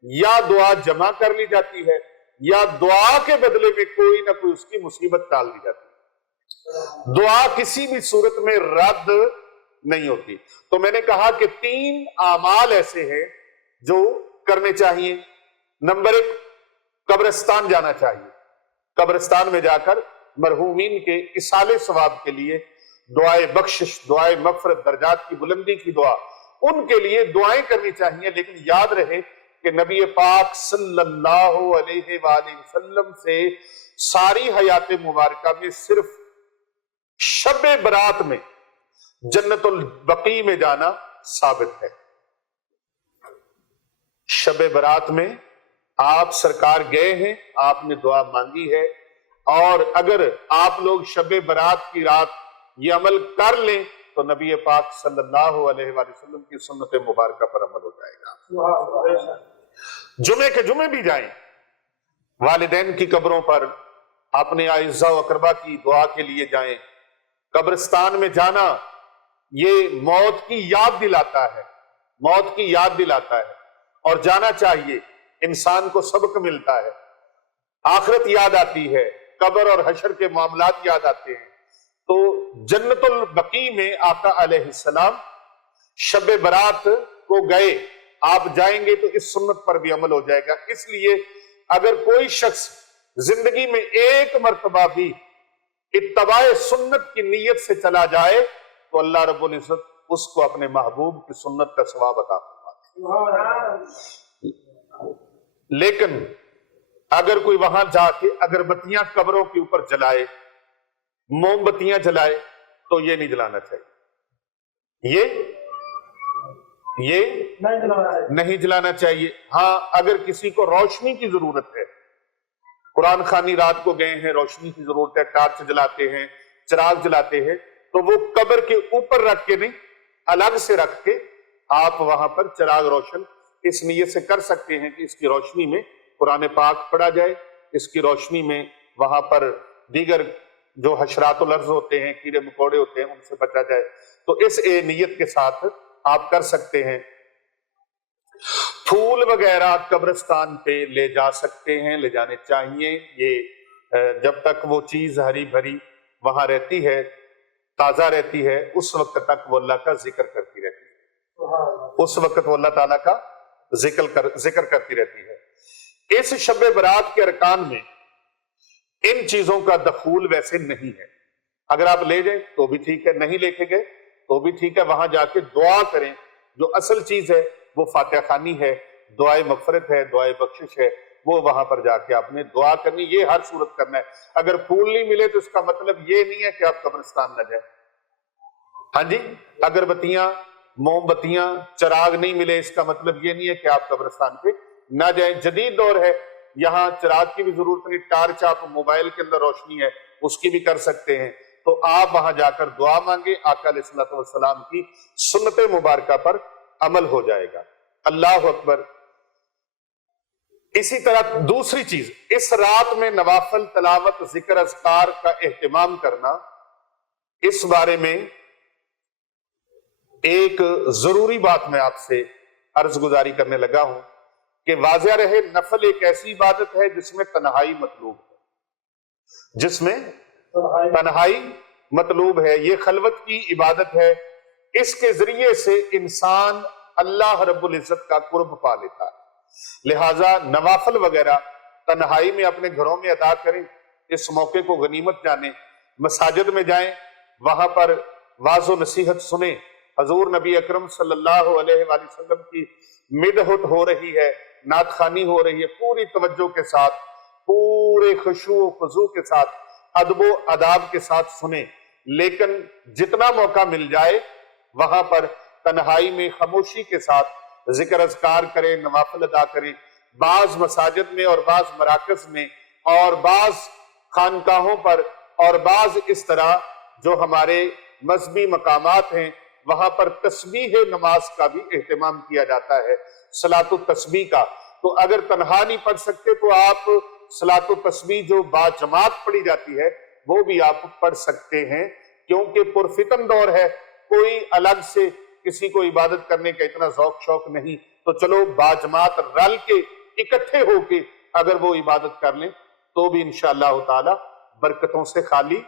یا دعا جمع کر لی جاتی ہے، یا دعا کے بدلے میں کوئی نہ کوئی اس کی مصیبت ٹال دی جاتی ہے۔ دعا کسی بھی صورت میں رد نہیں ہوتی۔ تو میں نے کہا کہ 3 اعمال ایسے ہیں جو کرنے چاہیے۔ نمبر 1، قبرستان جانا چاہیے۔ قبرستان میں جا کر مرحومین کے اصالِ ثواب کے لیے دعائے بخشش، دعائے مغفرت، درجات کی بلندی کی دعا، ان کے لیے دعائیں کرنی چاہیے۔ لیکن یاد رہے کہ نبی پاک صلی اللہ علیہ وآلہ وسلم سے ساری حیات مبارکہ میں صرف شب برات میں جنت البقیع میں جانا ثابت ہے۔ شب برات میں آپ سرکار گئے ہیں، آپ نے دعا مانگی ہے، اور اگر آپ لوگ شب برات کی رات یہ عمل کر لیں تو نبی پاک صلی اللہ علیہ وآلہ وسلم کی سنت مبارکہ پر عمل ہو جائے گا۔ جمعے کے جمعے بھی جائیں، والدین کی قبروں پر، اپنے اعزاء و اقربا کی دعا کے لیے جائیں۔ قبرستان میں جانا یہ موت کی یاد دلاتا ہے، موت کی یاد دلاتا ہے، اور جانا چاہیے، انسان کو سبق ملتا ہے، آخرت یاد آتی ہے، قبر اور حشر کے معاملات یاد آتے ہیں۔ تو جنت البقیع میں آقا علیہ السلام شب برات کو گئے، آپ جائیں گے تو اس سنت پر بھی عمل ہو جائے گا۔ اس لیے اگر کوئی شخص زندگی میں ایک مرتبہ بھی اتباع سنت کی نیت سے چلا جائے تو اللہ رب العزت اس کو اپنے محبوب کی سنت کا ثواب عطا فرمائے۔ لیکن اگر کوئی وہاں جا کے اگربتیاں قبروں کے اوپر جلائے، موم بتیاں جلائے، تو یہ نہیں جلانا چاہیے، یہ نہیں جلانا چاہیے۔ ہاں، اگر کسی کو روشنی کی ضرورت ہے، قرآن خوانی رات کو گئے ہیں، روشنی کی ضرورت ہے، ٹارچ جلاتے ہیں، چراغ جلاتے ہیں، تو وہ قبر کے اوپر رکھ کے نہیں، الگ سے رکھ کے آپ وہاں پر چراغ روشن اس نیت سے کر سکتے ہیں کہ اس کی روشنی میں قرآن پاک پڑھا جائے، اس کی روشنی میں وہاں پر دیگر جو حشرات الارض ہوتے ہیں، کیڑے مکوڑے ہوتے ہیں، ان سے بچا جائے۔ تو اس نیت کے ساتھ آپ کر سکتے ہیں۔ پھول وغیرہ قبرستان پہ لے جا سکتے ہیں، لے جانے چاہیے۔ یہ جب تک وہ چیز ہری بھری وہاں رہتی ہے، تازہ رہتی ہے، اس وقت تک وہ اللہ کا ذکر کرتی رہتی ہے، اس وقت وہ اللہ تعالیٰ کا ذکر کرتی رہتی ہے۔ اس شب برات کے ارکان میں ان چیزوں کا دخول ویسے نہیں ہے۔ اگر آپ لے جائیں تو بھی ٹھیک ہے، نہیں لے کے گئے تو بھی ٹھیک ہے، وہاں جا کے دعا کریں۔ جو اصل چیز ہے وہ فاتحہ خوانی ہے، دعائے مغفرت ہے، دعائے بخشش ہے، وہ وہاں پر جا کے آپ نے دعا کرنی، یہ ہر صورت کرنا ہے۔ اگر پھول نہیں ملے تو اس کا مطلب یہ نہیں ہے کہ آپ قبرستان نہ جائیں۔ ہاں جی، اگربتیاں، موم بتیاں، چراغ نہیں ملے، اس کا مطلب یہ نہیں ہے کہ آپ قبرستان پہ نہ جائیں۔ جدید دور ہے، یہاں چراغ کی بھی ضرورت نہیں، ٹارچ آپ موبائل کے اندر روشنی ہے اس کی بھی کر سکتے ہیں۔ تو آپ وہاں جا کر دعا مانگے، آقا علیہ الصلوۃ والسلام کی سنت مبارکہ پر عمل ہو جائے گا۔ اللہ اکبر۔ اسی طرح دوسری چیز، اس رات میں نوافل تلاوت، ذکر، اذکار کا اہتمام کرنا، اس بارے میں ایک ضروری بات میں آپ سے عرض گزاری کرنے لگا ہوں کہ واضح رہے، نفل ایک ایسی عبادت ہے جس میں تنہائی مطلوب ہے، جس میں تنہائی مطلوب ہے، یہ خلوت کی عبادت ہے۔ اس کے ذریعے سے انسان اللہ رب العزت کا قرب پا لیتا ہے۔ لہٰذا نوافل وغیرہ تنہائی میں اپنے گھروں میں ادا کریں، اس موقع کو غنیمت جانیں، مساجد میں جائیں، وہاں پر واعظ و نصیحت سنیں، حضور نبی اکرم صلی اللہ علیہ وآلہ وسلم کی مدحت ہو رہی ہے، نعت خوانی ہو رہی ہے، پوری توجہ کے ساتھ، پورے خشوع و خضوع کے ساتھ، ادب و آداب کے ساتھ سنیں۔ لیکن جتنا موقع مل جائے وہاں پر تنہائی میں خاموشی کے ساتھ ذکر اذکار کریں، نوافل ادا کریں۔ بعض مساجد میں اور بعض مراکز میں اور بعض خانقاہوں پر اور بعض اس طرح جو ہمارے مذہبی مقامات ہیں وہاں پر تسبیح نماز کا بھی اہتمام کیا جاتا ہے، صلاۃ التسبیح کا۔ تو اگر تنہا نہیں پڑھ سکتے تو آپ صلاۃ التسبیح جو باجماعت پڑھی جاتی ہے وہ بھی آپ پڑھ سکتے ہیں، کیونکہ پرفتن دور ہے، کوئی الگ سے کسی کو عبادت کرنے کا اتنا ذوق شوق نہیں، تو چلو باجماعت رل کے اکٹھے ہو کے اگر وہ عبادت کر لیں تو بھی انشاءاللہ تعالی برکتوں سے خالی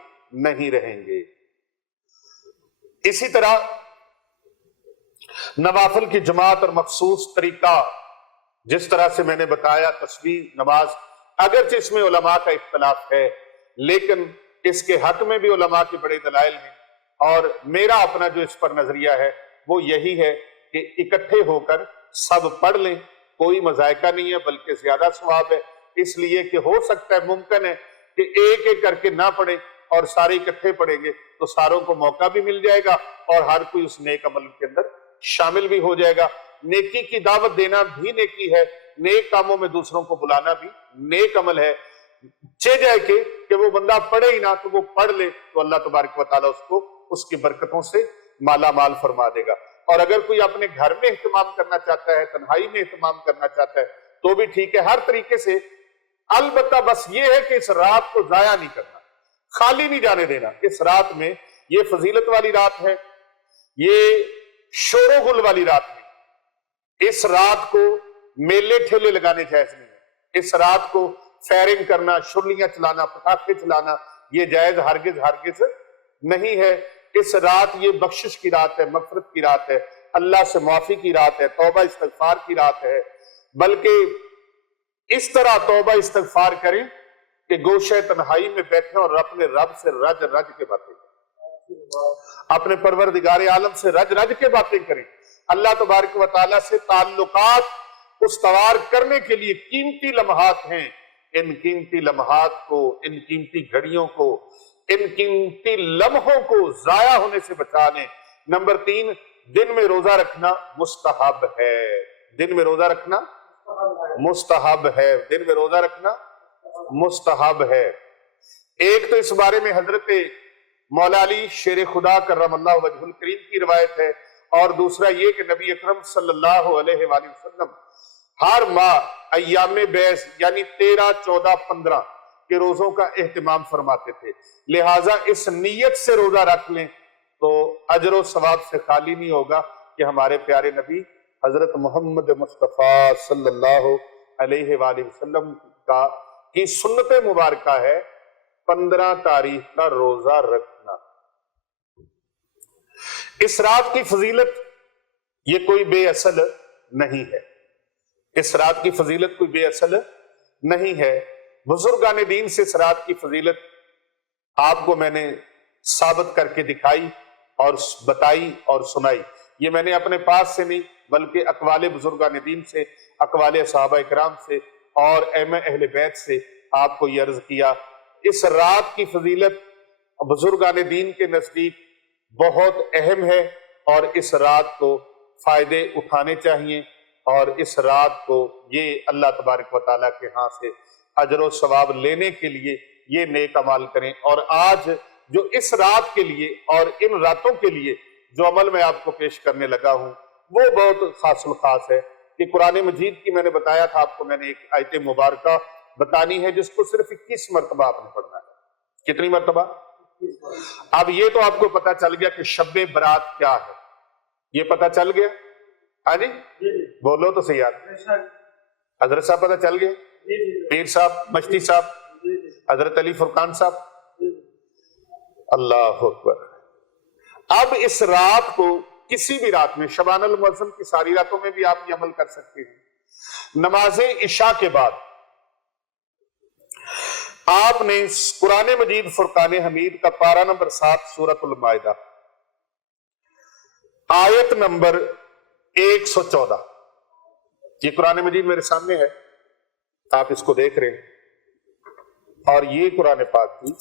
نہیں رہیں گے۔ اسی طرح نوافل کی جماعت اور مخصوص طریقہ، جس طرح سے میں نے بتایا تسبیح نماز، اگرچہ اس میں علماء کا اختلاف ہے لیکن اس کے حق میں بھی علماء کے بڑے دلائل ہیں، اور میرا اپنا جو اس پر نظریہ ہے وہ یہی ہے کہ اکٹھے ہو کر سب پڑھ لیں، کوئی مذائقہ نہیں ہے بلکہ زیادہ ثواب ہے، اس لیے کہ ہو سکتا ہے ممکن ہے کہ ایک ایک کر کے نہ پڑھیں اور سارے اکٹھے پڑھیں گے تو ساروں کو موقع بھی مل جائے گا اور ہر کوئی اس نیک عمل کے اندر شامل بھی ہو جائے گا۔ نیکی کی دعوت دینا بھی نیکی ہے، نیک کاموں میں دوسروں کو بلانا بھی نیک عمل ہے، چہ جائے کہ وہ بندہ پڑھے ہی نہ تو وہ پڑھ لے تو اللہ تبارک و تعالیٰ اس کو اس کی برکتوں سے مالا مال فرما دے گا۔ اور اگر کوئی اپنے گھر میں اہتمام کرنا چاہتا ہے، تنہائی میں اہتمام کرنا چاہتا ہے تو بھی ٹھیک ہے، ہر طریقے سے، البتہ بس یہ ہے کہ اس رات کو ضائع نہیں کرنا، خالی نہیں جانے دینا۔ اس رات میں یہ فضیلت والی رات ہے، یہ شور و غل والی رات ہے، اس رات کو میلے ٹھیلے لگانے جائز نہیں ہے، اس رات کو فائرنگ کرنا، شرلیاں چلانا، پٹاخے چلانا یہ جائز ہرگز ہرگز نہیں ہے۔ اس رات یہ بخشش کی رات ہے، مغفرت کی رات ہے، اللہ سے معافی کی رات ہے، توبہ استغفار کی رات ہے، بلکہ اس طرح توبہ استغفار کریں کہ گوشہ تنہائی میں بیٹھیں اور اپنے رب سے رج رج کے باتیں کریں، اپنے پروردگار عالم سے رج رج کے باتیں کریں۔ اللہ تبارک و تعالیٰ سے تعلقات استوار کرنے کے لیے قیمتی لمحات ہیں، ان قیمتی لمحات کو، ان قیمتی گھڑیوں کو، ان قیمتی لمحوں کو ضائع ہونے سے بچا لیں۔ نمبر 3، دن میں روزہ رکھنا مستحب ہے، دن میں روزہ رکھنا مستحب ہے، دن میں روزہ رکھنا مستحب ہے۔ ایک تو اس بارے میں حضرت مولا علی شیر خدا کرم اللہ وجہ الکریم کی روایت ہے، اور دوسرا یہ کہ نبی اکرم صلی اللہ علیہ وآلہ وسلم ہر ماہ ایام بیس یعنی 13، 14، 15 کے روزوں کا اہتمام فرماتے تھے، لہٰذا اس نیت سے روزہ رکھ لیں تو اجر و ثواب سے خالی نہیں ہوگا کہ ہمارے پیارے نبی حضرت محمد مصطفیٰ صلی اللہ علیہ وآلہ وسلم کی سنت مبارکہ ہے 15 تاریخ کا روزہ رکھنا۔ اس رات کی فضیلت یہ کوئی بے اصل نہیں ہے، اس رات کی فضیلت کوئی بے اصل نہیں ہے۔ بزرگان دین سے اس رات کی فضیلت آپ کو میں نے ثابت کر کے دکھائی اور بتائی اور سنائی، یہ میں نے اپنے پاس سے نہیں بلکہ اقوال بزرگان دین سے، اقوال صحابہ اکرام سے اور ائمہ اہل بیت سے آپ کو یہ عرض کیا۔ اس رات کی فضیلت بزرگان دین کے نزدیک بہت اہم ہے اور اس رات کو فائدے اٹھانے چاہیے، اور اس رات کو یہ اللہ تبارک و تعالیٰ کے ہاں سے اجر و ثواب لینے کے لیے یہ نیک عمل کریں۔ اور آج جو اس رات کے لیے اور ان راتوں کے لیے جو عمل میں آپ کو پیش کرنے لگا ہوں وہ بہت خاص الخاص ہے کہ قرآن مجید کی میں نے بتایا تھا آپ کو، میں نے ایک آیت مبارکہ بتانی ہے جس کو صرف 21 مرتبہ آپ نے پڑھنا ہے۔ کتنی مرتبہ؟ اب یہ تو آپ کو پتا چل گیا کہ شب برات کیا ہے، یہ پتا چل گیا؟ ہاں جی بولو تو صحیح یار، حضرت صاحب پتا چل گیا، پیر صاحب، مشتی صاحب، حضرت علی فرقان صاحب، اللہ اکبر۔ اب اس رات کو کسی بھی رات میں، شبان المعظم کی ساری راتوں میں بھی آپ یہ عمل کر سکتے ہیں، نماز عشاء کے بعد آپ نے قرآن مجید فرقان حمید کا پارہ نمبر 7 سورۃ المائدہ آیت نمبر 114، یہ قرآن مجید میرے سامنے ہے، آپ اس کو دیکھ رہے ہیں، اور یہ قرآن پاک کی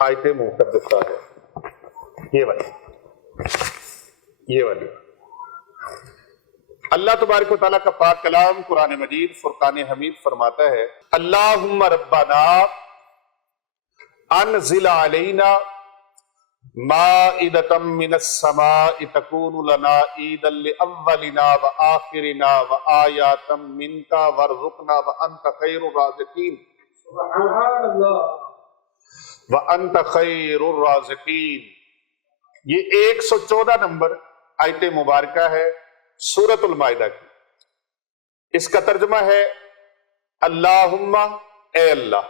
آیت مقدسہ ہے، یہ والی اللہ تبارک و تعالیٰ کا پاک کلام قرآن مجید فرقان حمید فرماتا ہے، اللہم ربنا انزل علینا مائدۃ من السماء تکون لنا عیدا لأولنا وآخرنا وآیاتا منک وارزقنا وانت خیر الرازقین سبحان اللہ وانت خیر الرازقین۔ یہ 114 نمبر آیت مبارکہ ہے سورۃ المائدہ کی۔ اس کا ترجمہ ہے اللہم اے اللہ،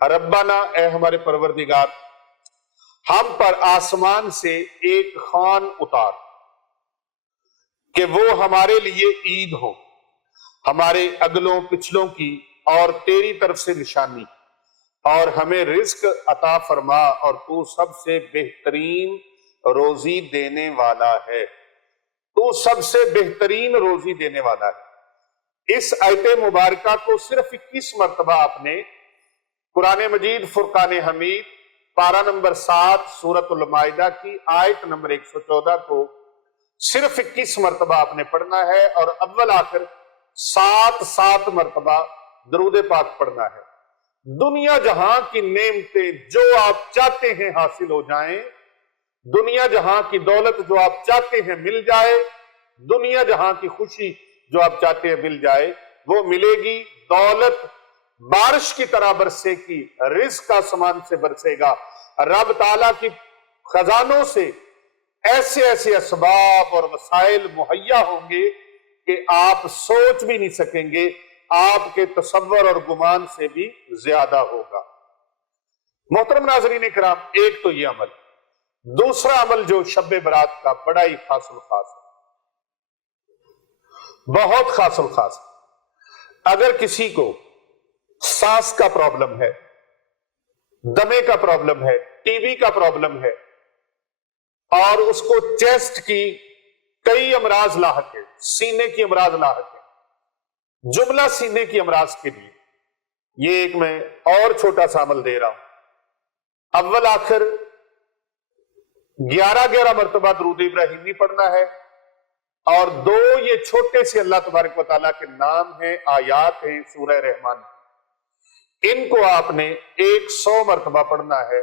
ربنا اے ہمارے پروردگار، ہم پر آسمان سے ایک خوان اتار کہ وہ ہمارے لیے عید ہو، ہمارے اگلوں پچھلوں کی اور تیری طرف سے نشانی، اور ہمیں رزق عطا فرما، اور تو سب سے بہترین روزی دینے والا ہے، تو سب سے بہترین روزی دینے والا ہے۔ اس آیت مبارکہ کو صرف 21 مرتبہ آپ نے قرآن مجید فرقان حمید پارہ نمبر 7 سورۃ المائدہ کی آیت نمبر 114 کو صرف 21 مرتبہ آپ نے پڑھنا ہے، اور اول آخر 7 مرتبہ درود پاک پڑھنا ہے۔ دنیا جہاں کی نعمتیں جو آپ چاہتے ہیں حاصل ہو جائیں، دنیا جہاں کی دولت جو آپ چاہتے ہیں مل جائے، دنیا جہاں کی خوشی جو آپ چاہتے ہیں مل جائے، وہ ملے گی۔ دولت بارش کی طرح برسے گی، رزق آسمان سے برسے گا، رب تعالیٰ کی خزانوں سے ایسے ایسے اسباب اور وسائل مہیا ہوں گے کہ آپ سوچ بھی نہیں سکیں گے، آپ کے تصور اور گمان سے بھی زیادہ ہوگا۔ محترم ناظرین کرام، ایک تو یہ عمل، دوسرا عمل جو شب برات کا بڑا ہی خاص الخاص ہے، بہت خاص الخاص ہے۔ اگر کسی کو سانس کا پرابلم ہے، دمے کا پرابلم ہے، ٹی بی کا پرابلم ہے، اور اس کو چیسٹ کی کئی امراض لاحق ہیں، سینے کی امراض لاحق ہیں، جملہ سینے کی امراض کے لیے یہ ایک میں اور چھوٹا سا عمل دے رہا ہوں۔ اول آخر 11 مرتبہ درود ابراہیمی پڑھنا ہے، اور 2 یہ چھوٹے سے اللہ تبارک و تعالیٰ کے نام ہیں، آیات ہیں سورہ رحمان، ان کو آپ نے 100 مرتبہ پڑھنا ہے۔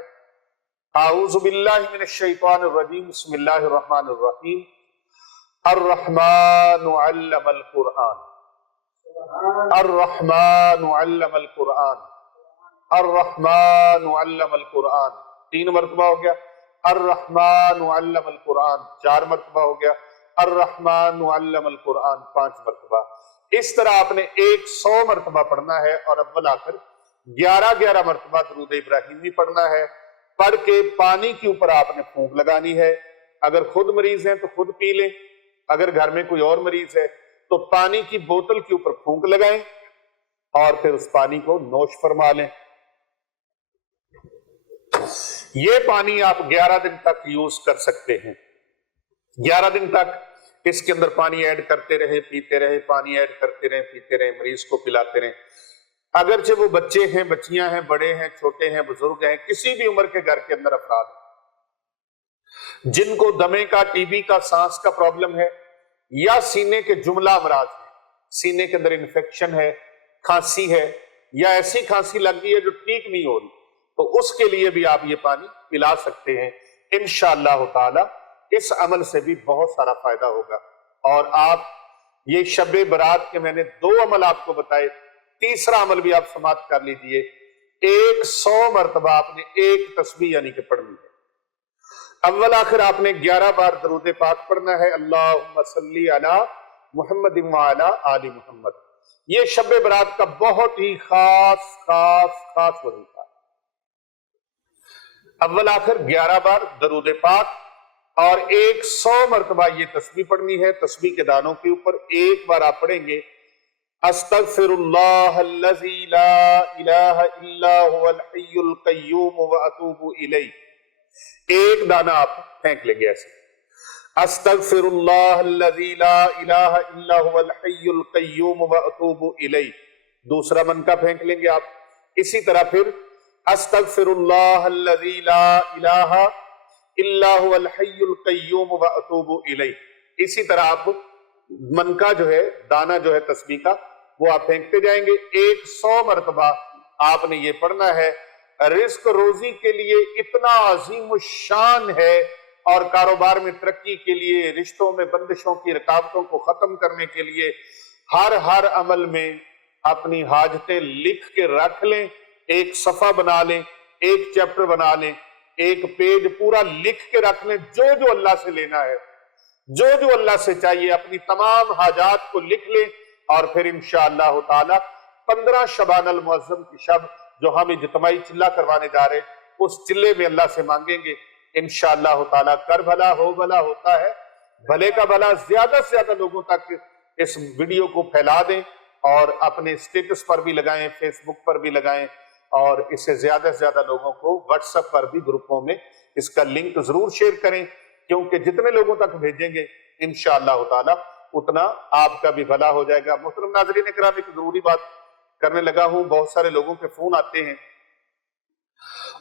اعوذ باللہ من الشیطان الرجیم، بسم اللہ الرحمن الرحیم، الرحمن علم القرآن، الرحمن علم القرآن، الرحمن علم القرآن، 3 مرتبہ ہو گیا۔ الرحمن علم القرآن 4 مرتبہ ہو گیا۔ الرحمن علم القرآن 5 مرتبہ۔ اس طرح آپ نے 100 مرتبہ پڑھنا ہے، اور اول آخر 11 مرتبہ درود ابراہیمی پڑھنا ہے۔ پڑھ کے پانی کے اوپر آپ نے پھونک لگانی ہے۔ اگر خود مریض ہیں تو خود پی لیں، اگر گھر میں کوئی اور مریض ہے تو پانی کی بوتل کے اوپر پھونک لگائیں، اور پھر اس پانی کو نوش فرما لیں۔ یہ پانی آپ 11 دن تک یوز کر سکتے ہیں۔ 11 دن تک اس کے اندر پانی ایڈ کرتے رہے، پیتے رہے، پانی ایڈ کرتے رہے، پیتے رہے، مریض کو پلاتے رہے۔ اگرچہ وہ بچے ہیں، بچیاں ہیں، بڑے ہیں، چھوٹے ہیں، بزرگ ہیں، کسی بھی عمر کے گھر کے اندر افراد ہیں جن کو دمے کا، ٹی بی کا، سانس کا پرابلم ہے، یا سینے کے جملہ امراض ہیں، سینے کے اندر انفیکشن ہے، کھانسی ہے، یا ایسی کھانسی لگ گئی ہے جو ٹھیک نہیں ہو رہی، تو اس کے لیے بھی آپ یہ پانی پلا سکتے ہیں۔ انشاءاللہ تعالی اس عمل سے بھی بہت سارا فائدہ ہوگا۔ اور آپ یہ شب برات کے میں نے 2 عمل آپ کو بتائے، تیسرا عمل بھی آپ سماعت کر لیجئے۔ 100 مرتبہ آپ نے ایک تسبیح یعنی کہ پڑھنی ہے۔ اول آخر آپ نے 11 بار درود پاک پڑھنا ہے، اللہم صلی علی محمد وعلی آل محمد۔ یہ شب برات کا بہت ہی خاص وظیفہ ہے۔ اول آخر 11 بار درود پاک، اور 100 مرتبہ یہ تسبیح پڑھنی ہے۔ تسبیح کے دانوں کے اوپر ایک بار آپ پڑھیں گے استغفر اللہ الذی لا الہ الا هو الحی القیوم واتوب الیہ، ایک دانہ آپ پھینک لیں گے ایسے، استغفر اللہ الذی لا الہ الا هو الحی القیوم واتوب الیہ، دوسرا منکا پھینک لیں گے آپ۔ اسی طرح پھر استغفر اللہ الذی لا الہ الا هو الحی القیوم واتوب الیہ، اسی طرح آپ منکا جو ہے، دانہ جو ہے تسبیح کا، وہ آپ پھینکتے جائیں گے۔ 100 مرتبہ آپ نے یہ پڑھنا ہے۔ رزق روزی کے لیے اتنا عظیم الشان ہے، اور کاروبار میں ترقی کے لیے، رشتوں میں بندشوں کی رکاوٹوں کو ختم کرنے کے لیے ہر عمل میں اپنی حاجتیں لکھ کے رکھ لیں، ایک صفحہ بنا لیں، ایک چیپٹر بنا لیں، ایک پیج پورا لکھ کے رکھ لیں، جو جو اللہ سے لینا ہے، جو جو اللہ سے چاہیے، اپنی تمام حاجات کو لکھ لیں، اور پھر انشاءاللہ تعالی 15 شبان المعظم کی شب جو ہم اجتماعی چلہ کروانے جا رہے ہیں، اس چلے میں اللہ سے مانگیں گے انشاءاللہ تعالی کر بھلا ہو بھلا ہوتا ہے، بھلے کا بھلا۔ زیادہ سے زیادہ لوگوں تک اس ویڈیو کو پھیلا دیں، اور اپنے سٹیٹس پر بھی لگائیں، فیس بک پر بھی لگائیں، اور اسے زیادہ سے زیادہ لوگوں کو واٹس ایپ پر بھی گروپوں میں اس کا لنک ضرور شیئر کریں، کیونکہ جتنے لوگوں تک بھیجیں گے انشاءاللہ تعالی اتنا آپ کا بھی بھلا ہو جائے گا۔ محترم ناظرین کرام، ایک ضروری بات کرنے لگا ہوں، بہت سارے لوگوں کے فون آتے ہیں،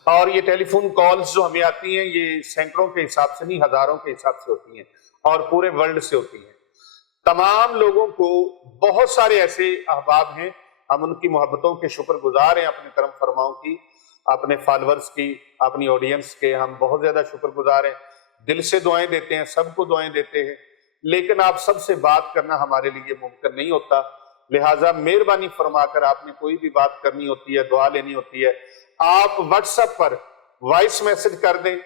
اور یہ ٹیلی فون کالز جو ہمیں آتی ہیں یہ سینکڑوں کے حساب سے نہیں، ہزاروں کے حساب سے ہوتی ہیں، اور پورے ورلڈ سے ہوتی ہیں۔ تمام لوگوں کو، بہت سارے ایسے احباب ہیں، ہم ان کی محبتوں کے شکر گزار ہیں، اپنے کرم فرماؤں کی، اپنے فالورز کی، اپنی آڈینس کے ہم بہت زیادہ شکر گزار ہیں، دل سے دعائیں دیتے ہیں، سب کو دعائیں دیتے ہیں، لیکن آپ سب سے بات کرنا ہمارے لیے ممکن نہیں ہوتا، لہٰذا مہربانی فرما کر آپ نے کوئی بھی بات کرنی ہوتی ہے، دعا لینی ہوتی ہے، آپ واٹس ایپ پر وائس میسج کر دیں،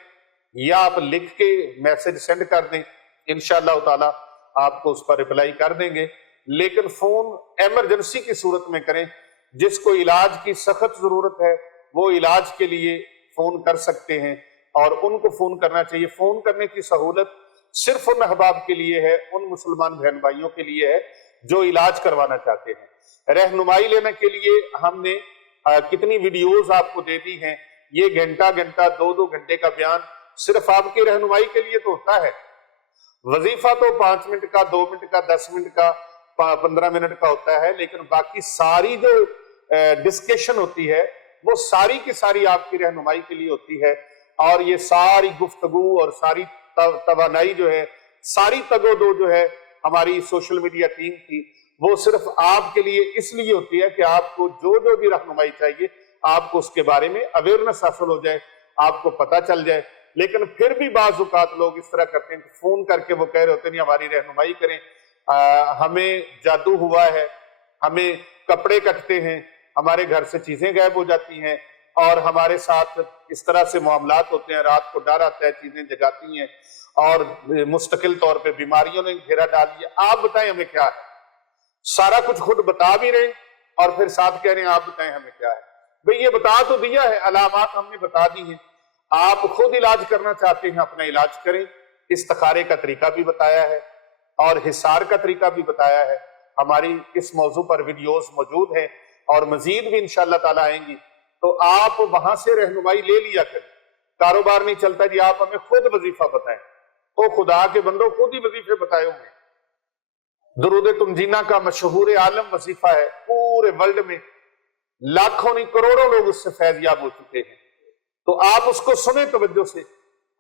یا آپ لکھ کے میسج سینڈ کر دیں، انشاءاللہ تعالی آپ کو اس پر رپلائی کر دیں گے، لیکن فون ایمرجنسی کی صورت میں کریں۔ جس کو علاج کی سخت ضرورت ہے وہ علاج کے لیے فون کر سکتے ہیں، اور ان کو فون کرنا چاہیے۔ فون کرنے کی سہولت صرف ان احباب کے لیے ہے، ان مسلمان بہن بھائیوں کے لیے ہے جو علاج کروانا چاہتے ہیں۔ رہنمائی لینے کے لیے ہم نے کتنی ویڈیوز آپ کو دے دی ہیں، یہ گھنٹہ 2 گھنٹے کا بیان صرف آپ کی رہنمائی کے لیے تو ہوتا ہے۔ وظیفہ تو 5 منٹ کا، 2 منٹ کا، 10 منٹ کا، 15 منٹ کا ہوتا ہے، لیکن باقی ساری جو ڈسکشن ہوتی ہے وہ ساری کی ساری آپ کی رہنمائی کے لیے ہوتی ہے، اور یہ ساری گفتگو اور ساری توانائی جو ہے، ساری تگودو جو ہے ہماری سوشل میڈیا ٹیم کی، وہ صرف آپ کے لیے اس لیے ہوتی ہے کہ آپ کو جو بھی رہنمائی چاہیے آپ کو اس کے بارے میں اویئرنس حاصل ہو جائے، آپ کو پتہ چل جائے۔ لیکن پھر بھی بعض اوقات لوگ اس طرح کرتے ہیں کہ فون کر کے وہ کہہ رہے ہوتے ہیں نہیں ہماری رہنمائی کریں، ہمیں جادو ہوا ہے، ہمیں کپڑے کٹتے ہیں، ہمارے گھر سے چیزیں غائب ہو جاتی ہیں، اور ہمارے ساتھ اس طرح سے معاملات ہوتے ہیں، رات کو ڈر آتا ہے، چیزیں جگاتی ہیں، اور مستقل طور پہ بیماریوں نے گھیرا ڈال دیا۔ آپ بتائیں ہمیں کیا ہے؟ سارا کچھ خود بتا بھی رہے اور پھر ساتھ کہہ رہے ہیں آپ بتائیں ہمیں کیا ہے۔ بھئی یہ بتا تو دیا ہے، علامات ہم نے بتا دی ہیں، آپ خود علاج کرنا چاہتے ہیں اپنا علاج کریں۔ استخارے کا طریقہ بھی بتایا ہے، اور حصار کا طریقہ بھی بتایا ہے۔ ہماری اس موضوع پر ویڈیوز موجود ہیں، اور مزید بھی انشاءاللہ تعالی آئیں گی، تو آپ وہاں سے رہنمائی لے لیا کریں۔ کاروبار نہیں چلتا جی آپ ہمیں خود وظیفہ بتائیں، او خدا کے بندوں خود ہی وظیفے بتائے ہوئے ہیں۔ درود تنجینا کا مشہور عالم وظیفہ ہے، پورے ورلڈ میں لاکھوں نہیں کروڑوں لوگ اس سے فیض یاب ہو چکے ہیں، تو آپ اس کو سنیں توجہ سے۔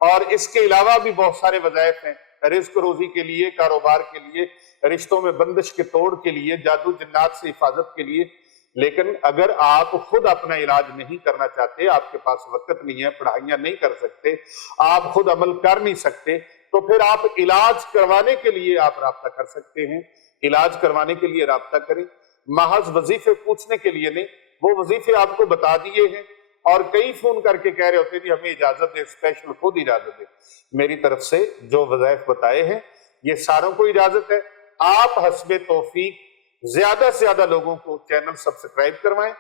اور اس کے علاوہ بھی بہت سارے وظائف ہیں، رزق روزی کے لیے، کاروبار کے لیے، رشتوں میں بندش کے توڑ کے لیے، جادو جنات سے حفاظت کے لیے۔ لیکن اگر آپ خود اپنا علاج نہیں کرنا چاہتے، آپ کے پاس وقت نہیں ہے، پڑھائیاں نہیں کر سکتے، آپ خود عمل کر نہیں سکتے، تو پھر آپ علاج کروانے کے لیے آپ رابطہ کر سکتے ہیں۔ علاج کروانے کے لیے رابطہ کریں، محض وظیفے پوچھنے کے لیے نہیں۔ وہ وظیفے آپ کو بتا دیے ہیں، اور کئی فون کر کے کہہ رہے ہوتے ہیں ہمیں اجازت دے، اسپیشل خود اجازت دے۔ میری طرف سے جو وظائف بتائے ہیں یہ ساروں کو اجازت ہے۔ آپ حسب توفیق زیادہ سے زیادہ لوگوں کو چینل سبسکرائب کروائیں،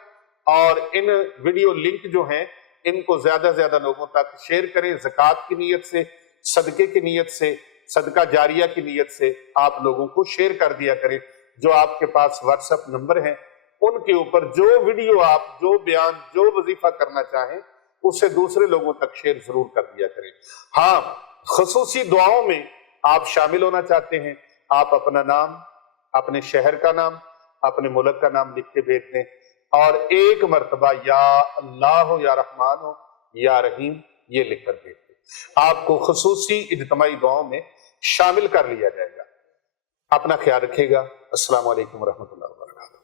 اور ان ویڈیو لنک جو ہیں ان کو زیادہ سے زیادہ لوگوں تک شیئر کریں۔ زکوٰۃ کی نیت سے، صدقے کی نیت سے، صدقہ جاریہ کی نیت سے آپ لوگوں کو شیئر کر دیا کریں۔ جو آپ کے پاس واٹس ایپ نمبر ہیں ان کے اوپر جو ویڈیو آپ، جو بیان، جو وظیفہ کرنا چاہیں اسے دوسرے لوگوں تک شیئر ضرور کر دیا کریں۔ ہاں، خصوصی دعاؤں میں آپ شامل ہونا چاہتے ہیں، آپ اپنا نام، اپنے شہر کا نام، اپنے ملک کا نام لکھ کے بھیج دیں، اور ایک مرتبہ یا اللہ ہو یا رحمان ہو یا رحیم یہ لکھ کر بھیج دیں۔ آپ کو خصوصی اجتماعی دعاؤں میں شامل کر لیا جائے گا۔ اپنا خیال رکھیے گا۔ السلام علیکم ورحمۃ اللہ۔